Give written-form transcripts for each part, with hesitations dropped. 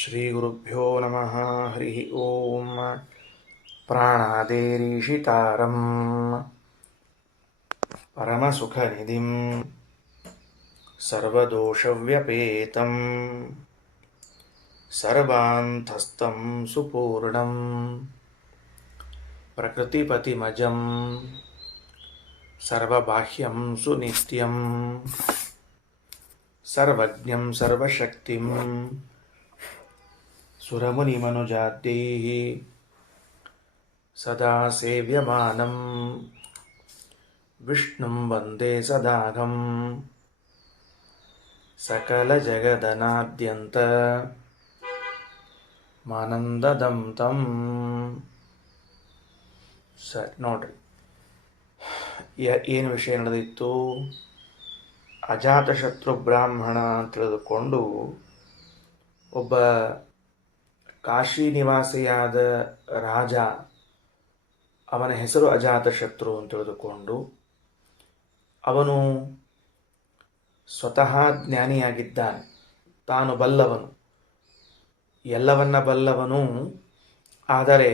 ಶ್ರೀಗುರುಭ್ಯೋ ನಮಃ. ಹರಿ ಓಂ. ಪ್ರಾಣಾದೇರೀಶಿತಾರಂ ಪರಮಸುಖನಿಧಿಂ ಸರ್ವದೋಷವ್ಯಪೇತಂ ಸರ್ವಾಂತಸ್ಥಂ ಸುಪೂರ್ಣಂ ಪ್ರಕೃತಿಪತಿಮಜಂ ಸರ್ವಬಾಹ್ಯಂ ಸುನಿತ್ಯಂ ಸರ್ವಜ್ಞಂ ಸರ್ವಶಕ್ತಿಂ ಸುರಮುನಿಮನುಜಾದ್ಯೈಃ ಸದಾ ಸೇವ್ಯಮಾನಂ ವಿಷ್ಣುಂ ವಂದೇ ಸದಾಘಂ ಸಕಲಜಗದನಾದ್ಯಂತ ಮಾನಂದದಂ ತಂ. ಸರಿ ನೋಡ್ರಿ, ಏನು ವಿಷಯ ನಡೆದಿತ್ತು? ಅಜಾತಶತ್ರು ಬ್ರಾಹ್ಮಣ ತಿಳಿದುಕೊಂಡು ಒಬ್ಬ ಕಾಶಿ ನಿವಾಸಿಯಾದ ರಾಜ, ಅವನ ಹೆಸರು ಅಜಾತಶತ್ರು ಅಂತ ತಿಳಿದುಕೊಂಡು ಅವನು ಸ್ವತಃ ಜ್ಞಾನಿಯಾಗಿದ್ದಾನೆ. ತಾನು ಬಲ್ಲವನು, ಎಲ್ಲವನ್ನ ಬಲ್ಲವನು. ಆದರೆ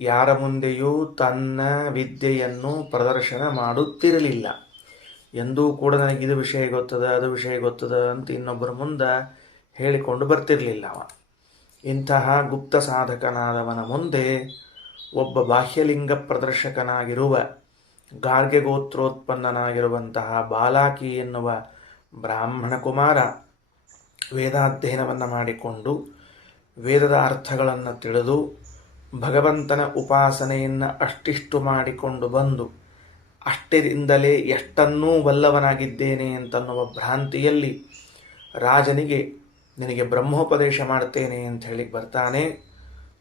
ಯಾರ ಮುಂದೆಯೂ ತನ್ನ ವಿದ್ಯೆಯನ್ನು ಪ್ರದರ್ಶನ ಮಾಡುತ್ತಿರಲಿಲ್ಲ. ಎಂದೂ ಕೂಡ ನನಗಿದು ವಿಷಯ ಗೊತ್ತದ, ಅದು ವಿಷಯ ಗೊತ್ತದ ಅಂತ ಇನ್ನೊಬ್ಬರ ಮುಂದೆ ಹೇಳಿಕೊಂಡು ಬರ್ತಿರಲಿಲ್ಲ ಅವ. ಇಂತಹ ಗುಪ್ತ ಸಾಧಕನಾದವನ ಮುಂದೆ ಒಬ್ಬ ಬಾಹ್ಯಲಿಂಗ ಪ್ರದರ್ಶಕನಾಗಿರುವ ಗಾರ್ಗೆ ಗೋತ್ರೋತ್ಪನ್ನನಾಗಿರುವಂತಹ ಬಾಲಾಕಿ ಎನ್ನುವ ಬ್ರಾಹ್ಮಣ ಕುಮಾರ ವೇದಾಧ್ಯಯನವನ್ನು ಮಾಡಿಕೊಂಡು ವೇದದ ಅರ್ಥಗಳನ್ನು ತಿಳಿದು ಭಗವಂತನ ಉಪಾಸನೆಯನ್ನು ಅಷ್ಟಿಷ್ಟು ಮಾಡಿಕೊಂಡು ಬಂದು ಅಷ್ಟರಿಂದಲೇ ಎಷ್ಟನ್ನೂ ಬಲ್ಲವನಾಗಿದ್ದೇನೆ ಅಂತನ್ನುವ ಭ್ರಾಂತಿಯಲ್ಲಿ ರಾಜನಿಗೆ ನಿನಗೆ ಬ್ರಹ್ಮೋಪದೇಶ ಮಾಡ್ತೇನೆ ಅಂತ ಹೇಳಿ ಬರ್ತಾನೆ.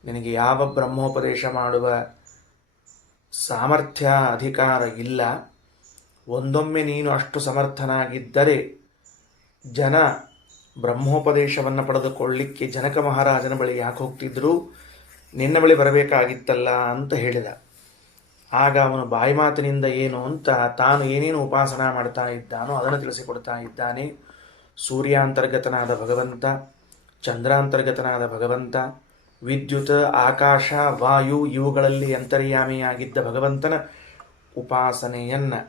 ನಿನಗೆ ಯಾವ ಬ್ರಹ್ಮೋಪದೇಶ ಮಾಡುವ ಸಾಮರ್ಥ್ಯ ಅಧಿಕಾರ ಇಲ್ಲ. ಒಂದೊಮ್ಮೆ ನೀನು ಅಷ್ಟು ಸಮರ್ಥನಾಗಿದ್ದರೆ ಜನ ಬ್ರಹ್ಮೋಪದೇಶವನ್ನು ಪಡೆದುಕೊಳ್ಳಿಕ್ಕೆ ಜನಕ ಮಹಾರಾಜನ ಬಳಿ ಯಾಕೆ ಹೋಗ್ತಿದ್ರು, ನಿನ್ನ ಬಳಿ ಬರಬೇಕಾಗಿತ್ತಲ್ಲ ಅಂತ ಹೇಳಿದ. ಆಗ ಅವನು ಬಾಯಿ ಮಾತಿನಿಂದ ಏನು ಅಂತ ತಾನು ಏನೇನು ಉಪಾಸನ ಮಾಡ್ತಾ ಇದ್ದಾನೋ ಅದನ್ನು ತಿಳಿಸಿಕೊಡ್ತಾ ಇದ್ದಾನೆ. ಸೂರ್ಯಾಂತರ್ಗತನಾದ ಭಗವಂತ, ಚಂದ್ರಾಂತರ್ಗತನಾದ ಭಗವಂತ, ವಿದ್ಯುತ್, ಆಕಾಶ, ವಾಯು ಇವುಗಳಲ್ಲಿ ಅಂತರ್ಯಾಮಿಯಾಗಿದ್ದ ಭಗವಂತನ ಉಪಾಸನೆಯನ್ನು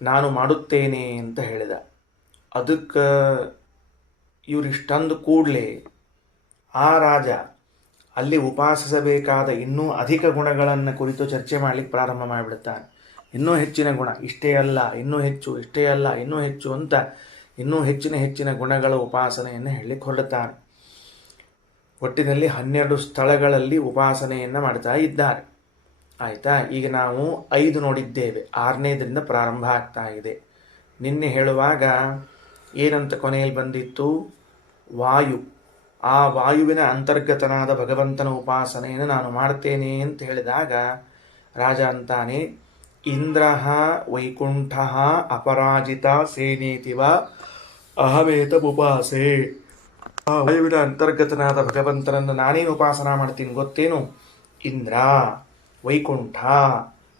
ನಾನು ಮಾಡುತ್ತೇನೆ ಅಂತ ಹೇಳಿದ. ಅದಕ್ಕೆ ಇವರಿಷ್ಟಂದು ಕೂಡಲೇ ಆ ರಾಜ ಅಲ್ಲಿ ಉಪಾಸಿಸಬೇಕಾದ ಇನ್ನೂ ಅಧಿಕ ಗುಣಗಳನ್ನು ಕುರಿತು ಚರ್ಚೆ ಮಾಡಲಿಕ್ಕೆ ಪ್ರಾರಂಭ ಮಾಡಿಬಿಡುತ್ತಾನೆ. ಇನ್ನೂ ಹೆಚ್ಚಿನ ಗುಣ, ಇಷ್ಟೇ ಅಲ್ಲ ಇನ್ನೂ ಹೆಚ್ಚು, ಇಷ್ಟೇ ಅಲ್ಲ ಇನ್ನೂ ಹೆಚ್ಚು ಅಂತ ಇನ್ನೂ ಹೆಚ್ಚಿನ ಗುಣಗಳ ಉಪಾಸನೆಯನ್ನು ಹೇಳಲಿಕ್ಕೆ ಹೊರಡುತ್ತಾನೆ. ಒಟ್ಟಿನಲ್ಲಿ 12 ಸ್ಥಳಗಳಲ್ಲಿ ಉಪಾಸನೆಯನ್ನು ಮಾಡ್ತಾ ಇದ್ದಾರೆ. ಆಯಿತಾ? ಈಗ ನಾವು 5 ನೋಡಿದ್ದೇವೆ, 6ನೇದರಿಂದ ಪ್ರಾರಂಭ ಆಗ್ತಾ ಇದೆ. ನಿನ್ನೆ ಹೇಳುವಾಗ ಏನಂತ ಕೊನೆಯಲ್ಲಿ ಬಂದಿತ್ತು? ವಾಯು. ಆ ವಾಯುವಿನ ಅಂತರ್ಗತನಾದ ಭಗವಂತನ ಉಪಾಸನೆಯನ್ನು ನಾನು ಮಾಡ್ತೇನೆ ಅಂತ ಹೇಳಿದಾಗ ರಾಜ ಅಂತಾನೆ, ಇಂದ್ರ ವೈಕುಂಠ ಅಪರಾಜಿತ ಸೇನೇತಿವ ಅಹಮೇತ ಉಪಾಸೆ. ಆ ವಾಯುವಿನ ಅಂತರ್ಗತನಾದ ಭಗವಂತನನ್ನು ನಾನೇನು ಉಪಾಸನ ಮಾಡ್ತೀನಿ ಗೊತ್ತೇನು? ಇಂದ್ರ, ವೈಕುಂಠ,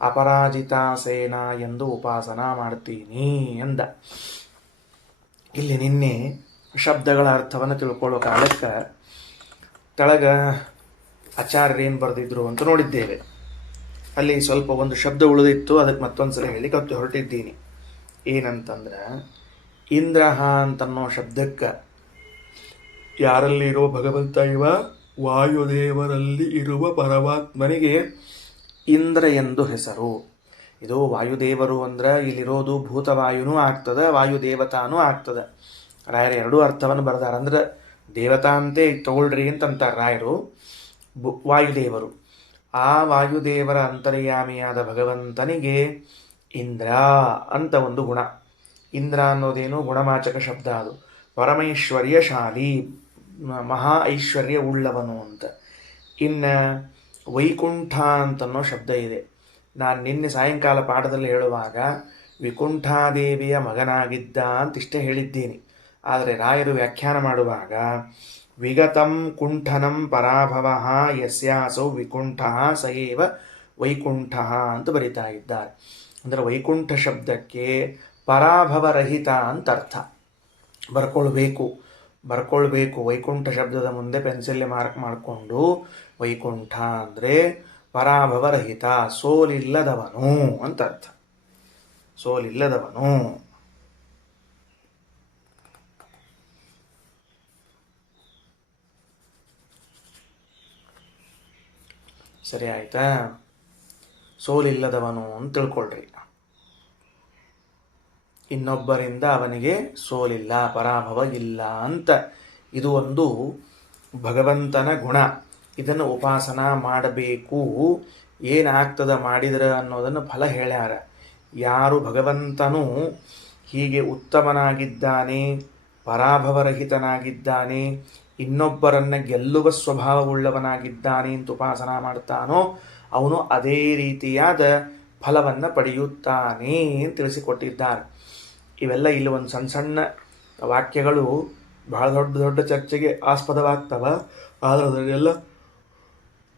ಅಪರಾಜಿತ ಸೇನ ಎಂದು ಉಪಾಸನ ಮಾಡ್ತೀನಿ ಎಂದ. ಇಲ್ಲಿ ನಿನ್ನೆ ಶಬ್ದಗಳ ಅರ್ಥವನ್ನು ತಿಳ್ಕೊಳ್ಳೋ ಕಾಲಕ್ಕೆ ತೆಳಗ ಆಚಾರ್ಯರೇನು ಬರೆದಿದ್ರು ಅಂತ ನೋಡಿದ್ದೇವೆ. ಅಲ್ಲಿ ಸ್ವಲ್ಪ ಒಂದು ಶಬ್ದ ಉಳಿದಿತ್ತು, ಅದಕ್ಕೆ ಮತ್ತೊಂದ್ಸಲ ಹೇಳಿ ಹೊರಟಿದ್ದೀನಿ. ಏನಂತಂದ್ರೆ, ಇಂದ್ರ ಅಂತನ್ನೋ ಶಬ್ದಕ್ಕೆ ಯಾರಲ್ಲಿ ಇರುವ ಭಗವಂತ ಇವ ವಾಯುದೇವರಲ್ಲಿ ಇರುವ ಪರಮಾತ್ಮನಿಗೆ ಇಂದ್ರ ಎಂದು ಹೆಸರು. ಇದು ವಾಯುದೇವರು ಅಂದ್ರೆ ಇಲ್ಲಿರೋದು ಭೂತವಾಯುನೂ ಆಗ್ತದೆ, ವಾಯುದೇವತಾನೂ ಆಗ್ತದೆ. ರಾಯರು 2 ಅರ್ಥವನ್ನು ಬರೆದಾರ. ಅಂದ್ರೆ ದೇವತಾ ಅಂತೆ ತಗೊಳ್ರಿ ಅಂತಂತಾರೆ ರಾಯರು. ವಾಯುದೇವರು, ಆ ವಾಯುದೇವರ ಅಂತರ್ಯಾಮಿಯಾದ ಭಗವಂತನಿಗೆ ಇಂದ್ರ ಅಂತ ಒಂದು ಗುಣ. ಇಂದ್ರ ಅನ್ನೋದೇನು? ಗುಣವಾಚಕ ಶಬ್ದ. ಅದು ಪರಮೈಶ್ವರ್ಯಶಾಲಿ, ಮಹಾ ಐಶ್ವರ್ಯ ಉಳ್ಳವನು ಅಂತ. ಇನ್ನು ವೈಕುಂಠ ಅಂತನ್ನೋ ಶಬ್ದ ಇದೆ. ನಾನು ನಿನ್ನೆ ಸಾಯಂಕಾಲ ಪಾಠದಲ್ಲಿ ಹೇಳುವಾಗ ವಿಕುಂಠಾದೇವಿಯ ಮಗನಾಗಿದ್ದ ಅಂತಿಷ್ಟೇ ಹೇಳಿದ್ದೀನಿ. ಆದರೆ ರಾಯರು ವ್ಯಾಖ್ಯಾನ ಮಾಡುವಾಗ ವಿಗತಂ ಕುಂಠನಂ ಪರಾಭವ ಯಸ್ಯಾಸೌ ವಿಕುಂಠ ಸಯೇವ ವೈಕುಂಠ ಅಂತ ಬರಿತಾ ಇದ್ದಾರೆ. ಅಂದರೆ ವೈಕುಂಠ ಶಬ್ದಕ್ಕೆ ಪರಾಭವರಹಿತ ಅಂತ ಅರ್ಥ ಬರ್ಕೊಳ್ಬೇಕು. ಬರ್ಕೊಳ್ಬೇಕು. ವೈಕುಂಠ ಶಬ್ದದ ಮುಂದೆ ಪೆನ್ಸಿಲ್ ಮಾರ್ಕ್ ಮಾಡಿಕೊಂಡು ವೈಕುಂಠ ಅಂದರೆ ಪರಾಭವರಹಿತ, ಸೋಲಿಲ್ಲದವನು ಅಂತ ಅರ್ಥ. ಸೋಲಿಲ್ಲದವನು. ಸರಿ ಆಯ್ತಾ? ಸೋಲಿಲ್ಲದವನು ಅಂತ ತಿಳ್ಕೊಳ್ರಿ. ಇನ್ನೊಬ್ಬರಿಂದ ಅವನಿಗೆ ಸೋಲಿಲ್ಲ, ಪರಾಭವ ಇಲ್ಲ ಅಂತ. ಇದು ಒಂದು ಭಗವಂತನ ಗುಣ. ಇದನ್ನು ಉಪಾಸನ ಮಾಡಬೇಕು. ಏನಾಗ್ತದ ಮಾಡಿದ್ರೆ ಅನ್ನೋದನ್ನು ಫಲ ಹೇಳ್ಯಾರ. ಯಾರು ಭಗವಂತನು ಹೀಗೆ ಉತ್ತಮನಾಗಿದ್ದಾನೆ, ಪರಾಭವರಹಿತನಾಗಿದ್ದಾನೆ, ಇನ್ನೊಬ್ಬರನ್ನು ಗೆಲ್ಲುವ ಸ್ವಭಾವವುಳ್ಳವನಾಗಿದ್ದಾನೆ ಅಂತ ಉಪಾಸನ ಮಾಡ್ತಾನೋ ಅವನು ಅದೇ ರೀತಿಯಾದ ಫಲವನ್ನು ಪಡೆಯುತ್ತಾನೆ ಅಂತ ತಿಳಿಸಿಕೊಟ್ಟಿದ್ದಾರೆ. ಇವೆಲ್ಲ ಇಲ್ಲಿ ಒಂದು ಸಣ್ಣ ಸಣ್ಣ ವಾಕ್ಯಗಳು ಬಹಳ ದೊಡ್ಡ ದೊಡ್ಡ ಚರ್ಚೆಗೆ ಆಸ್ಪದವಾಗ್ತವ. ಆದರೆ ಅದನ್ನೆಲ್ಲ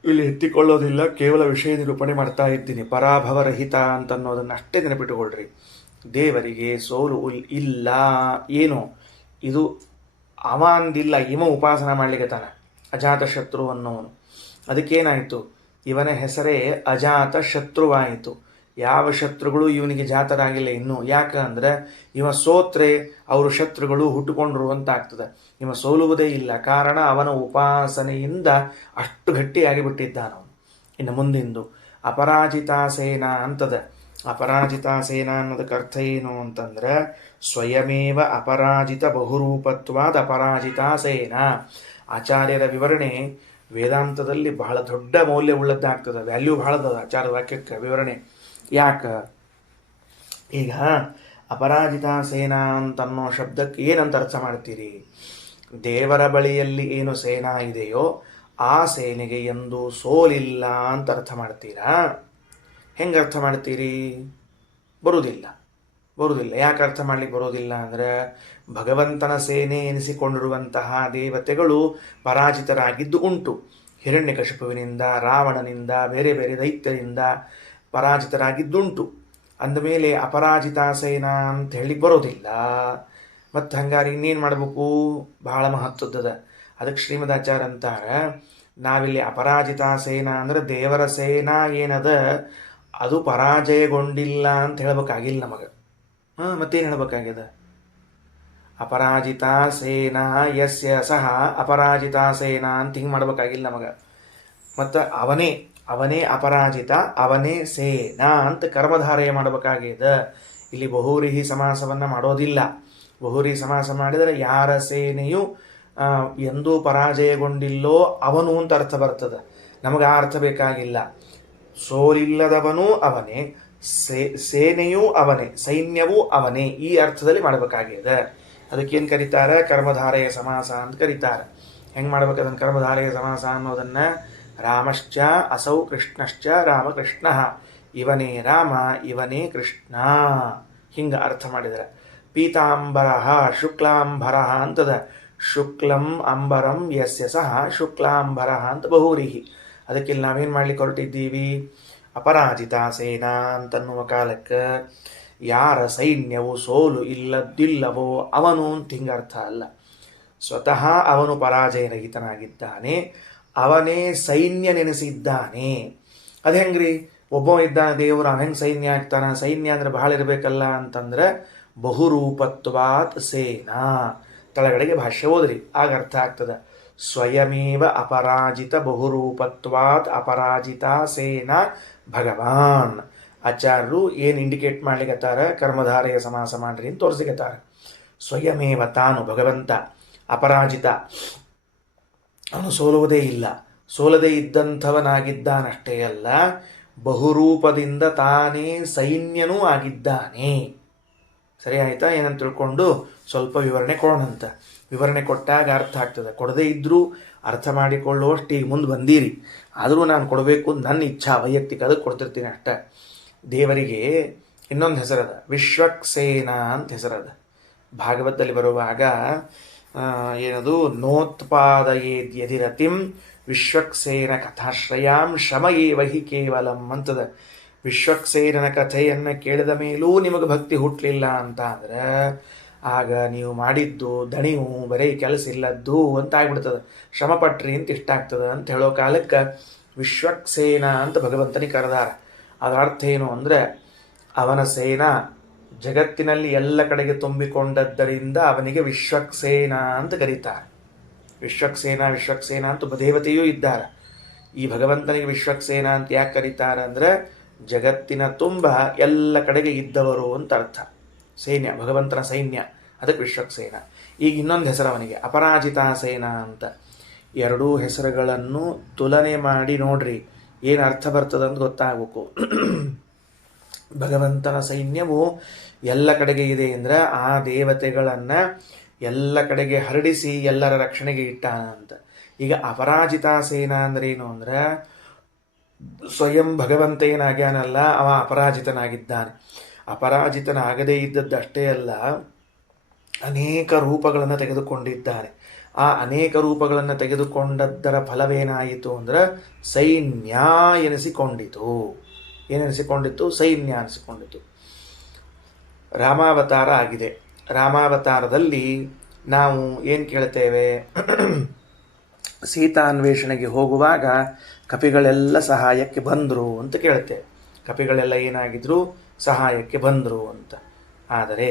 ಇಲ್ಲಿ ಎತ್ತಿಕೊಳ್ಳೋದಿಲ್ಲ. ಕೇವಲ ವಿಷಯ ನಿರೂಪಣೆ ಮಾಡ್ತಾ ಇದ್ದೀನಿ. ಪರಾಭವರಹಿತ ಅಂತನ್ನೋದನ್ನು ಅಷ್ಟೇ ನೆನಪಿಟ್ಟುಕೊಳ್ರಿ. ದೇವರಿಗೆ ಸೋಲು ಇಲ್ಲ. ಏನು ಇದು ಅವ ಅಂದಿಲ್ಲ, ಇವ ಉಪಾಸನ ಮಾಡಲಿಕ್ಕೆ ತಾನ ಅಜಾತ ಶತ್ರು ಅನ್ನೋನು. ಅದಕ್ಕೇನಾಯಿತು? ಇವನ ಹೆಸರೇ ಅಜಾತ ಶತ್ರುವಾಯಿತು. ಯಾವ ಶತ್ರುಗಳು ಇವನಿಗೆ ಜಾತರಾಗಿಲ್ಲ ಇನ್ನೂ. ಯಾಕಂದ್ರೆ ಇವ ಸೋತ್ರೆ ಅವರು ಶತ್ರುಗಳು ಹುಟ್ಟುಕೊಂಡ್ರು ಅಂತ ಆಗ್ತದೆ. ಇವ ಸೋಲುವುದೇ ಇಲ್ಲ. ಕಾರಣ ಅವನ ಉಪಾಸನೆಯಿಂದ ಅಷ್ಟು ಗಟ್ಟಿಯಾಗಿ ಬಿಟ್ಟಿದ್ದಾನವನು. ಇನ್ನು ಮುಂದಿಂದು ಅಪರಾಜಿತಾ ಸೇನಾ ಅಂತದ. ಅಪರಾಜಿತಾ ಸೇನಾ ಅನ್ನೋದಕ್ಕೆ ಅರ್ಥ ಏನು ಅಂತಂದ್ರೆ ಸ್ವಯಮೇವ ಅಪರಾಜಿತ ಬಹುರೂಪತ್ವಾದ ಅಪರಾಜಿತಾ ಸೇನಾ. ಆಚಾರ್ಯರ ವಿವರಣೆ ವೇದಾಂತದಲ್ಲಿ ಬಹಳ ದೊಡ್ಡ ಮೌಲ್ಯವುಳ್ಳದ್ದಾಗ್ತದೆ. ವ್ಯಾಲ್ಯೂ ಬಹಳದ ಆಚಾರ್ಯ ವಾಕ್ಯಕ್ಕೆ ವಿವರಣೆ. ಯಾಕೆ? ಈಗ ಅಪರಾಜಿತಾ ಸೇನಾ ಅಂತನ್ನೋ ಶಬ್ದಕ್ಕೆ ಏನಂತ ಅರ್ಥ ಮಾಡ್ತೀರಿ? ದೇವರ ಬಳಿಯಲ್ಲಿ ಏನು ಸೇನಾ ಇದೆಯೋ ಆ ಸೇನೆಗೆ ಎಂದು ಸೋಲಿಲ್ಲ ಅಂತ ಅರ್ಥ ಮಾಡ್ತೀರಾ? ಹೆಂಗೆ ಅರ್ಥ ಮಾಡ್ತೀರಿ? ಬರುವುದಿಲ್ಲ. ಯಾಕೆ ಅರ್ಥ ಮಾಡ್ಲಿಕ್ಕೆ ಬರೋದಿಲ್ಲ ಅಂದರೆ ಭಗವಂತನ ಸೇನೆ ಎನಿಸಿಕೊಂಡಿರುವಂತಹ ದೇವತೆಗಳು ಪರಾಜಿತರಾಗಿದ್ದು ಉಂಟು. ಹಿರಣ್ಯಕಶಿಪುವಿನಿಂದ, ರಾವಣನಿಂದ, ಬೇರೆ ಬೇರೆ ದೈತ್ಯರಿಂದ ಪರಾಜಿತರಾಗಿದ್ದುಂಟು. ಅಂದಮೇಲೆ ಅಪರಾಜಿತಾ ಸೇನಾ ಅಂತ ಹೇಳಿ ಬರೋದಿಲ್ಲ. ಮತ್ತು ಹಂಗಾರೆ ಇನ್ನೇನು ಮಾಡಬೇಕು? ಬಹಳ ಮಹತ್ವದ. ಅದಕ್ಕೆ ಶ್ರೀಮದಾಚಾರ್ಯ ಅಂತಾರೆ, ನಾವಿಲ್ಲಿ ಅಪರಾಜಿತಾ ಸೇನಾ ಅಂದರೆ ದೇವರ ಸೇನಾ ಏನದ ಅದು ಪರಾಜಯಗೊಂಡಿಲ್ಲ ಅಂತ ಹೇಳಬೇಕಾಗಿಲ್ಲ ನಮಗೆ. ಮತ್ತೇನು ಹೇಳಬೇಕಾಗ್ಯದ? ಅಪರಾಜಿತಾ ಸೇನಾ ಯಸ್ಯ ಸಹ ಅಪರಾಜಿತಾ ಸೇನಾ ಅಂತ ಹಿಂಗೆ ಮಾಡ್ಬೇಕಾಗಿಲ್ಲ ನಮಗೆ. ಮತ್ತು ಅವನೇ ಅಪರಾಜಿತ, ಅವನೇ ಸೇನಾ ಅಂತ ಕರ್ಮಧಾರೆಯ ಮಾಡಬೇಕಾಗ್ಯದ. ಇಲ್ಲಿ ಬಹುವ್ರೀಹಿ ಸಮಾಸವನ್ನು ಮಾಡೋದಿಲ್ಲ. ಬಹುವ್ರೀಹಿ ಸಮಾಸ ಮಾಡಿದರೆ ಯಾರ ಸೇನೆಯು ಎಂದೂ ಪರಾಜಯಗೊಂಡಿಲ್ಲೋ ಅವನು ಅಂತ ಅರ್ಥ ಬರ್ತದೆ. ನಮಗೆ ಆ ಅರ್ಥ ಬೇಕಾಗಿಲ್ಲ. ಸೋಲಿಲ್ಲದವನೂ ಅವನೇ, ಸೇನೆಯೂ ಅವನೇ, ಸೈನ್ಯವೂ ಅವನೇ, ಈ ಅರ್ಥದಲ್ಲಿ ಮಾಡಬೇಕಾಗಿದೆ. ಅದಕ್ಕೇನು ಕರೀತಾರೆ? ಕರ್ಮಧಾರೆಯ ಸಮಾಸ ಅಂತ ಕರೀತಾರೆ. ಹೆಂಗೆ ಮಾಡ್ಬೇಕು ಅದನ್ನು ಕರ್ಮಧಾರೆಯ ಸಮಾಸ ಅನ್ನೋದನ್ನು? ರಾಮಶ್ಚ ಅಸೌ ಕೃಷ್ಣಶ್ಚ ರಾಮಕೃಷ್ಣ. ಇವನೇ ರಾಮ, ಇವನೇ ಕೃಷ್ಣ. ಹಿಂಗೆ ಅರ್ಥ ಮಾಡಿದರೆ ಪೀತಾಂಬರ ಶುಕ್ಲಾಂಬರ ಅಂತದ. ಶುಕ್ಲಂ ಅಂಬರಂ ಯಸ್ಯ ಸಹ ಶುಕ್ಲಾಂಬರ ಅಂತ ಬಹುವ್ರೀಹಿ. ಅದಕ್ಕಿಲ್ಲಿ ನಾವೇನು ಮಾಡ್ಲಿಕ್ಕೆ ಹೊರಟಿದ್ದೀವಿ? ಅಪರಾಜಿತಾ ಸೇನಾ ಅಂತನ್ನುವ ಕಾಲಕ್ಕೆ ಯಾರ ಸೈನ್ಯವು ಸೋಲು ಇಲ್ಲದಿಲ್ಲವೋ ಅವನು ಅಂತ ಹಿಂಗೆ ಅರ್ಥ ಅಲ್ಲ. ಸ್ವತಃ ಅವನು ಪರಾಜಯರಹಿತನಾಗಿದ್ದಾನೆ, ಅವನೇ ಸೈನ್ಯ ನೆನೆಸಿದ್ದಾನೆ. ಅದು ಹೆಂಗ್ರಿ? ಒಬ್ಬ ಇದ್ದಾನೆ ದೇವರು, ಅವನು ಹೆಂಗೆ ಸೈನ್ಯ ಆಗ್ತಾನೆ? ಸೈನ್ಯ ಅಂದರೆ ಬಹಳ ಇರಬೇಕಲ್ಲ ಅಂತಂದ್ರೆ ಬಹುರೂಪತ್ವಾತ್ ಸೇನಾ. ತಳಗಡೆಗೆ ಭಾಷ್ಯ ಓದ್ರಿ, ಆಗ ಅರ್ಥ ಆಗ್ತದೆ. ಸ್ವಯಮೇವ ಅಪರಾಜಿತ ಬಹುರೂಪತ್ವಾತ್ ಅಪರಾಜಿತಾ ಸೇನಾ ಭಗವಾನ್. ಆಚಾರ್ಯರು ಏನು ಇಂಡಿಕೇಟ್ ಮಾಡ್ಲಿಕ್ಕತ್ತಾರ? ಕರ್ಮಧಾರೆಯ ಸಮಾಸ ಮಾಡ್ರಿ ಅಂತ ತೋರಿಸಿಕತ್ತಾರ. ಸ್ವಯಮೇವ ತಾನು ಭಗವಂತ ಅಪರಾಜಿತ, ಅವನು ಸೋಲುವುದೇ ಇಲ್ಲ. ಸೋಲದೇ ಇದ್ದಂಥವನಾಗಿದ್ದಾನಷ್ಟೇ ಅಲ್ಲ, ಬಹುರೂಪದಿಂದ ತಾನೇ ಸೈನ್ಯನೂ ಆಗಿದ್ದಾನೆ. ಸರಿ ಆಯ್ತಾ? ಏನಂತ ತಿಳ್ಕೊಂಡು ಸ್ವಲ್ಪ ವಿವರಣೆ ಕೊಡೋಣಂತ. ವಿವರಣೆ ಕೊಟ್ಟಾಗ ಅರ್ಥ ಆಗ್ತದೆ. ಕೊಡದೇ ಇದ್ದರೂ ಅರ್ಥ ಮಾಡಿಕೊಳ್ಳುವಷ್ಟು ಈಗ ಮುಂದೆ ಬಂದೀರಿ. ಆದರೂ ನಾನು ಕೊಡಬೇಕು, ನನ್ನ ಇಚ್ಛಾ ವೈಯಕ್ತಿಕ, ಅದಕ್ಕೆ ಕೊಡ್ತಿರ್ತೀನಿ ಅಷ್ಟೇ. ದೇವರಿಗೆ ಇನ್ನೊಂದು ಹೆಸರದ, ವಿಶ್ವಕ್ಸೇನಾ ಅಂತ ಹೆಸರದ. ಭಾಗವತದಲ್ಲಿ ಬರುವಾಗ ಏನದು? ನೋತ್ಪಾದಯೇದ್ಯಧಿರತಿಂ ವಿಶ್ವಕ್ಸೇನ ಕಥಾಶ್ರಯಾಂ ಶಮಯೇವ ಹಿ ಕೇವಲಂ ಅಂತದ. ವಿಶ್ವಕ್ಸೇನನ ಕಥೆಯನ್ನು ಕೇಳಿದ ಮೇಲೂ ನಿಮಗೆ ಭಕ್ತಿ ಹುಟ್ಟಲಿಲ್ಲ ಅಂತ ಅಂದರೆ ಆಗ ನೀವು ಮಾಡಿದ್ದು ದಣಿವು ಬರೀ ಕೆಲಸ ಇಲ್ಲದ್ದು ಅಂತ ಆಗ್ಬಿಡ್ತದೆ. ಶ್ರಮಪಟ್ರಿ ಅಂತ ಇಷ್ಟ ಆಗ್ತದೆ ಅಂತ ಹೇಳೋ ಕಾಲಕ್ಕೆ ವಿಶ್ವಕ್ಸೇನ ಅಂತ ಭಗವಂತನಿಗೆ ಕರೆದಾರ. ಅದರ ಅರ್ಥ ಏನು ಅಂದರೆ, ಅವನ ಸೇನಾ ಜಗತ್ತಿನಲ್ಲಿ ಎಲ್ಲ ಕಡೆಗೆ ತುಂಬಿಕೊಂಡದ್ದರಿಂದ ಅವನಿಗೆ ವಿಶ್ವಕ್ಸೇನ ಅಂತ ಕರೀತಾರೆ. ವಿಶ್ವಕ್ಸೇನ ವಿಶ್ವಕ್ಸೇನ ಅಂತ ದೇವತೆಯೂ ಇದ್ದಾರೆ. ಈ ಭಗವಂತನಿಗೆ ವಿಶ್ವಕ್ಸೇನ ಅಂತ ಯಾಕೆ ಕರೀತಾರೆ ಅಂದರೆ, ಜಗತ್ತಿನ ತುಂಬ ಎಲ್ಲ ಕಡೆಗೆ ಇದ್ದವರು ಅಂತ ಅರ್ಥ. ಸೈನ್ಯ, ಭಗವಂತನ ಸೈನ್ಯ, ಅದಕ್ಕೆ ವಿಶ್ವಕ್ಸೇನ. ಈಗ ಇನ್ನೊಂದು ಹೆಸರು ಅವನಿಗೆ ಅಪರಾಜಿತಾ ಸೇನ ಅಂತ. ಎರಡೂ ಹೆಸರುಗಳನ್ನು ತುಲನೆ ಮಾಡಿ ನೋಡ್ರಿ, ಏನು ಅರ್ಥ ಬರ್ತದಂತ ಗೊತ್ತಾಗಬೇಕು. ಭಗವಂತನ ಸೈನ್ಯವು ಎಲ್ಲ ಕಡೆಗೆ ಇದೆ ಅಂದರೆ ಆ ದೇವತೆಗಳನ್ನು ಎಲ್ಲ ಕಡೆಗೆ ಹರಡಿಸಿ ಎಲ್ಲರ ರಕ್ಷಣೆಗೆ ಇಟ್ಟಾನ ಅಂತ. ಈಗ ಅಪರಾಜಿತಾ ಸೇನಾ ಅಂದ್ರೆ ಏನು ಅಂದರೆ, ಸ್ವಯಂ ಭಗವಂತ ಏನಾಗ್ಯಾನಲ್ಲ, ಅವ ಅಪರಾಜಿತನಾಗಿದ್ದಾನೆ. ಅಪರಾಜಿತನಾಗದೇ ಇದ್ದದ್ದಷ್ಟೇ ಅಲ್ಲ, ಅನೇಕ ರೂಪಗಳನ್ನು ತೆಗೆದುಕೊಂಡಿದ್ದಾನೆ. ಆ ಅನೇಕ ರೂಪಗಳನ್ನು ತೆಗೆದುಕೊಂಡದ್ದರ ಫಲವೇನಾಯಿತು ಅಂದರೆ ಸೈನ್ಯ ಎನಿಸಿಕೊಂಡಿತು. ಏನೆನಿಸಿಕೊಂಡಿತ್ತು? ಸೈನ್ಯ ಅನಿಸಿಕೊಂಡಿತು. ರಾಮಾವತಾರ ಆಗಿದೆ. ರಾಮಾವತಾರದಲ್ಲಿ ನಾವು ಏನು ಕೇಳ್ತೇವೆ? ಸೀತಾನ್ವೇಷಣೆಗೆ ಹೋಗುವಾಗ ಕಪಿಗಳೆಲ್ಲ ಸಹಾಯಕ್ಕೆ ಬಂದರು ಅಂತ ಕೇಳ್ತೇವೆ. ಕಪಿಗಳೆಲ್ಲ ಏನಾಗಿದ್ರು? ಸಹಾಯಕ್ಕೆ ಬಂದರು ಅಂತ. ಆದರೆ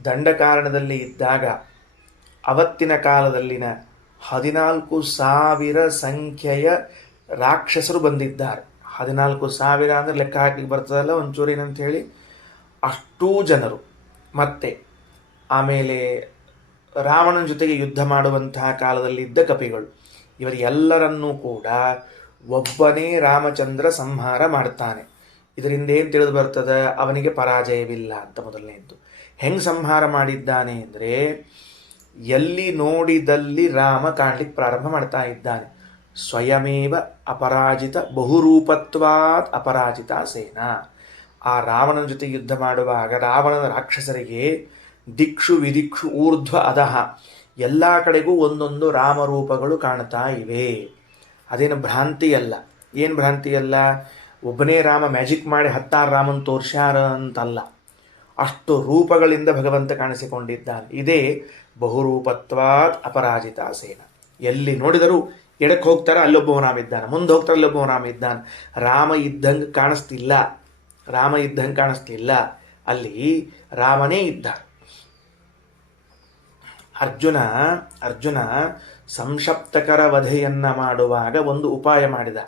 ದಂಡಕಾರಣದಲ್ಲಿ ಇದ್ದಾಗ ಅವತ್ತಿನ ಕಾಲದಲ್ಲಿನ 14,000 ಸಂಖ್ಯೆಯ ರಾಕ್ಷಸರು ಬಂದಿದ್ದಾರೆ. 14,000 ಅಂದರೆ ಲೆಕ್ಕ ಹಾಕಿ ಬರ್ತದಲ್ಲ ಒಂಚೂರೇನಂತ ಹೇಳಿ, ಅಷ್ಟೂ ಜನರು. ಮತ್ತೆ ಆಮೇಲೆ ರಾವಣನ ಜೊತೆಗೆ ಯುದ್ಧ ಮಾಡುವಂತಹ ಕಾಲದಲ್ಲಿದ್ದ ಕಪಿಗಳು, ಇವರೆಲ್ಲರನ್ನೂ ಕೂಡ ಒಬ್ಬನೇ ರಾಮಚಂದ್ರ ಸಂಹಾರ ಮಾಡ್ತಾನೆ. ಇದರಿಂದ ಏನು ತಿಳಿದು ಬರ್ತದೆ? ಅವನಿಗೆ ಪರಾಜಯವಿಲ್ಲ ಅಂತ. ಮೊದಲನೇದ್ದು, ಹೆಂಗೆ ಸಂಹಾರ ಮಾಡಿದ್ದಾನೆ ಅಂದರೆ, ಎಲ್ಲಿ ನೋಡಿದಲ್ಲಿ ರಾಮ ಕಾಣಲಿಕ್ಕೆ ಪ್ರಾರಂಭ ಮಾಡ್ತಾ ಇದ್ದಾನೆ. ಸ್ವಯಮೇವ ಅಪರಾಜಿತ ಬಹುರೂಪತ್ವಾತ್ ಅಪರಾಜಿತ ಸೇನಾ. ಆ ರಾವಣನ ಜೊತೆ ಯುದ್ಧ ಮಾಡುವಾಗ ರಾವಣನ ರಾಕ್ಷಸರಿಗೆ ದಿಕ್ಷು ವಿದಿಕ್ಷು ಊರ್ಧ್ವ ಅಧಃ ಎಲ್ಲ ಕಡೆಗೂ ಒಂದೊಂದು ರಾಮರೂಪಗಳು ಕಾಣ್ತಾ ಇವೆ. ಅದೇನು ಭ್ರಾಂತಿ ಅಲ್ಲ. ಏನು ಭ್ರಾಂತಿ ಅಲ್ಲ? ಒಬ್ಬನೇ ರಾಮ ಮ್ಯಾಜಿಕ್ ಮಾಡಿ 16 ರಾಮನ್ ತೋರ್ಸ್ಯಾರ ಅಂತಲ್ಲ. ಅಷ್ಟು ರೂಪಗಳಿಂದ ಭಗವಂತ ಕಾಣಿಸಿಕೊಂಡಿದ್ದಾನೆ. ಇದೇ ಬಹುರೂಪತ್ವಾತ್ ಅಪರಾಜಿತ ಸೇನ. ಎಲ್ಲಿ ನೋಡಿದರೂ ಎಡಕ್ಕೆ ಹೋಗ್ತಾರೆ ಅಲ್ಲೊಬ್ಬ ರಾಮ ಇದ್ದಾನೆ, ಮುಂದೆ ಹೋಗ್ತಾರೆ ಅಲ್ಲೊಬ್ಬ ರಾಮ ಇದ್ದಾನೆ. ರಾಮ ಇದ್ದಂಗೆ ಕಾಣಿಸ್ತಿಲ್ಲ, ರಾಮ ಇದ್ದಂಗೆ ಕಾಣಿಸ್ತಿಲ್ಲ, ಅಲ್ಲಿ ರಾಮನೇ ಇದ್ದ. ಅರ್ಜುನ ಸಂಶಪ್ತಕರ ವಧೆಯನ್ನ ಮಾಡುವಾಗ ಒಂದು ಉಪಾಯ ಮಾಡಿದ.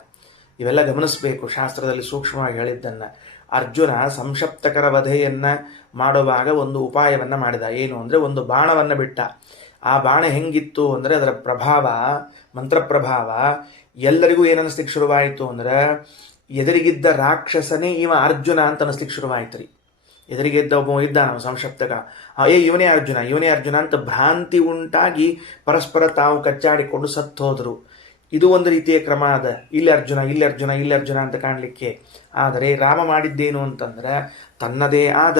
ಇವೆಲ್ಲ ಗಮನಿಸಬೇಕು, ಶಾಸ್ತ್ರದಲ್ಲಿ ಸೂಕ್ಷ್ಮವಾಗಿ ಹೇಳಿದ್ದನ್ನು. ಅರ್ಜುನ ಸಂಶಪ್ತಕರ ವಧೆಯನ್ನ ಮಾಡುವಾಗ ಒಂದು ಉಪಾಯವನ್ನು ಮಾಡಿದ. ಏನು ಅಂದರೆ, ಒಂದು ಬಾಣವನ್ನು ಬಿಟ್ಟ. ಆ ಬಾಣ ಹೆಂಗಿತ್ತು ಅಂದರೆ, ಅದರ ಪ್ರಭಾವ, ಮಂತ್ರಪ್ರಭಾವ ಎಲ್ಲರಿಗೂ ಏನನ್ನಿಸ್ಲಿಕ್ಕೆ ಶುರುವಾಯಿತು ಅಂದರೆ, ಎದುರಿಗಿದ್ದ ರಾಕ್ಷಸನೇ ಇವ ಅರ್ಜುನ ಅಂತ ಅನ್ನಿಸ್ಲಿಕ್ಕೆ ಶುರುವಾಯ್ತು ರೀ. ಎದುರಿಗಿದ್ದ ಒಬ್ಬ ಇದ್ದ ನಾವು ಸಂಶಪ್ತಕ, ಇವನೇ ಅರ್ಜುನ ಅಂತ ಭ್ರಾಂತಿ ಉಂಟಾಗಿ ಪರಸ್ಪರ ತಾವು ಕಚ್ಚಾಡಿಕೊಂಡು ಸತ್ತು ಹೋದರು. ಇದು ಒಂದು ರೀತಿಯ ಕ್ರಮ ಅದ. ಇಲ್ಲಿ ಅರ್ಜುನ ಅಂತ ಕಾಣಲಿಕ್ಕೆ. ಆದರೆ ರಾಮ ಮಾಡಿದ್ದೇನು ಅಂತಂದ್ರೆ, ತನ್ನದೇ ಆದ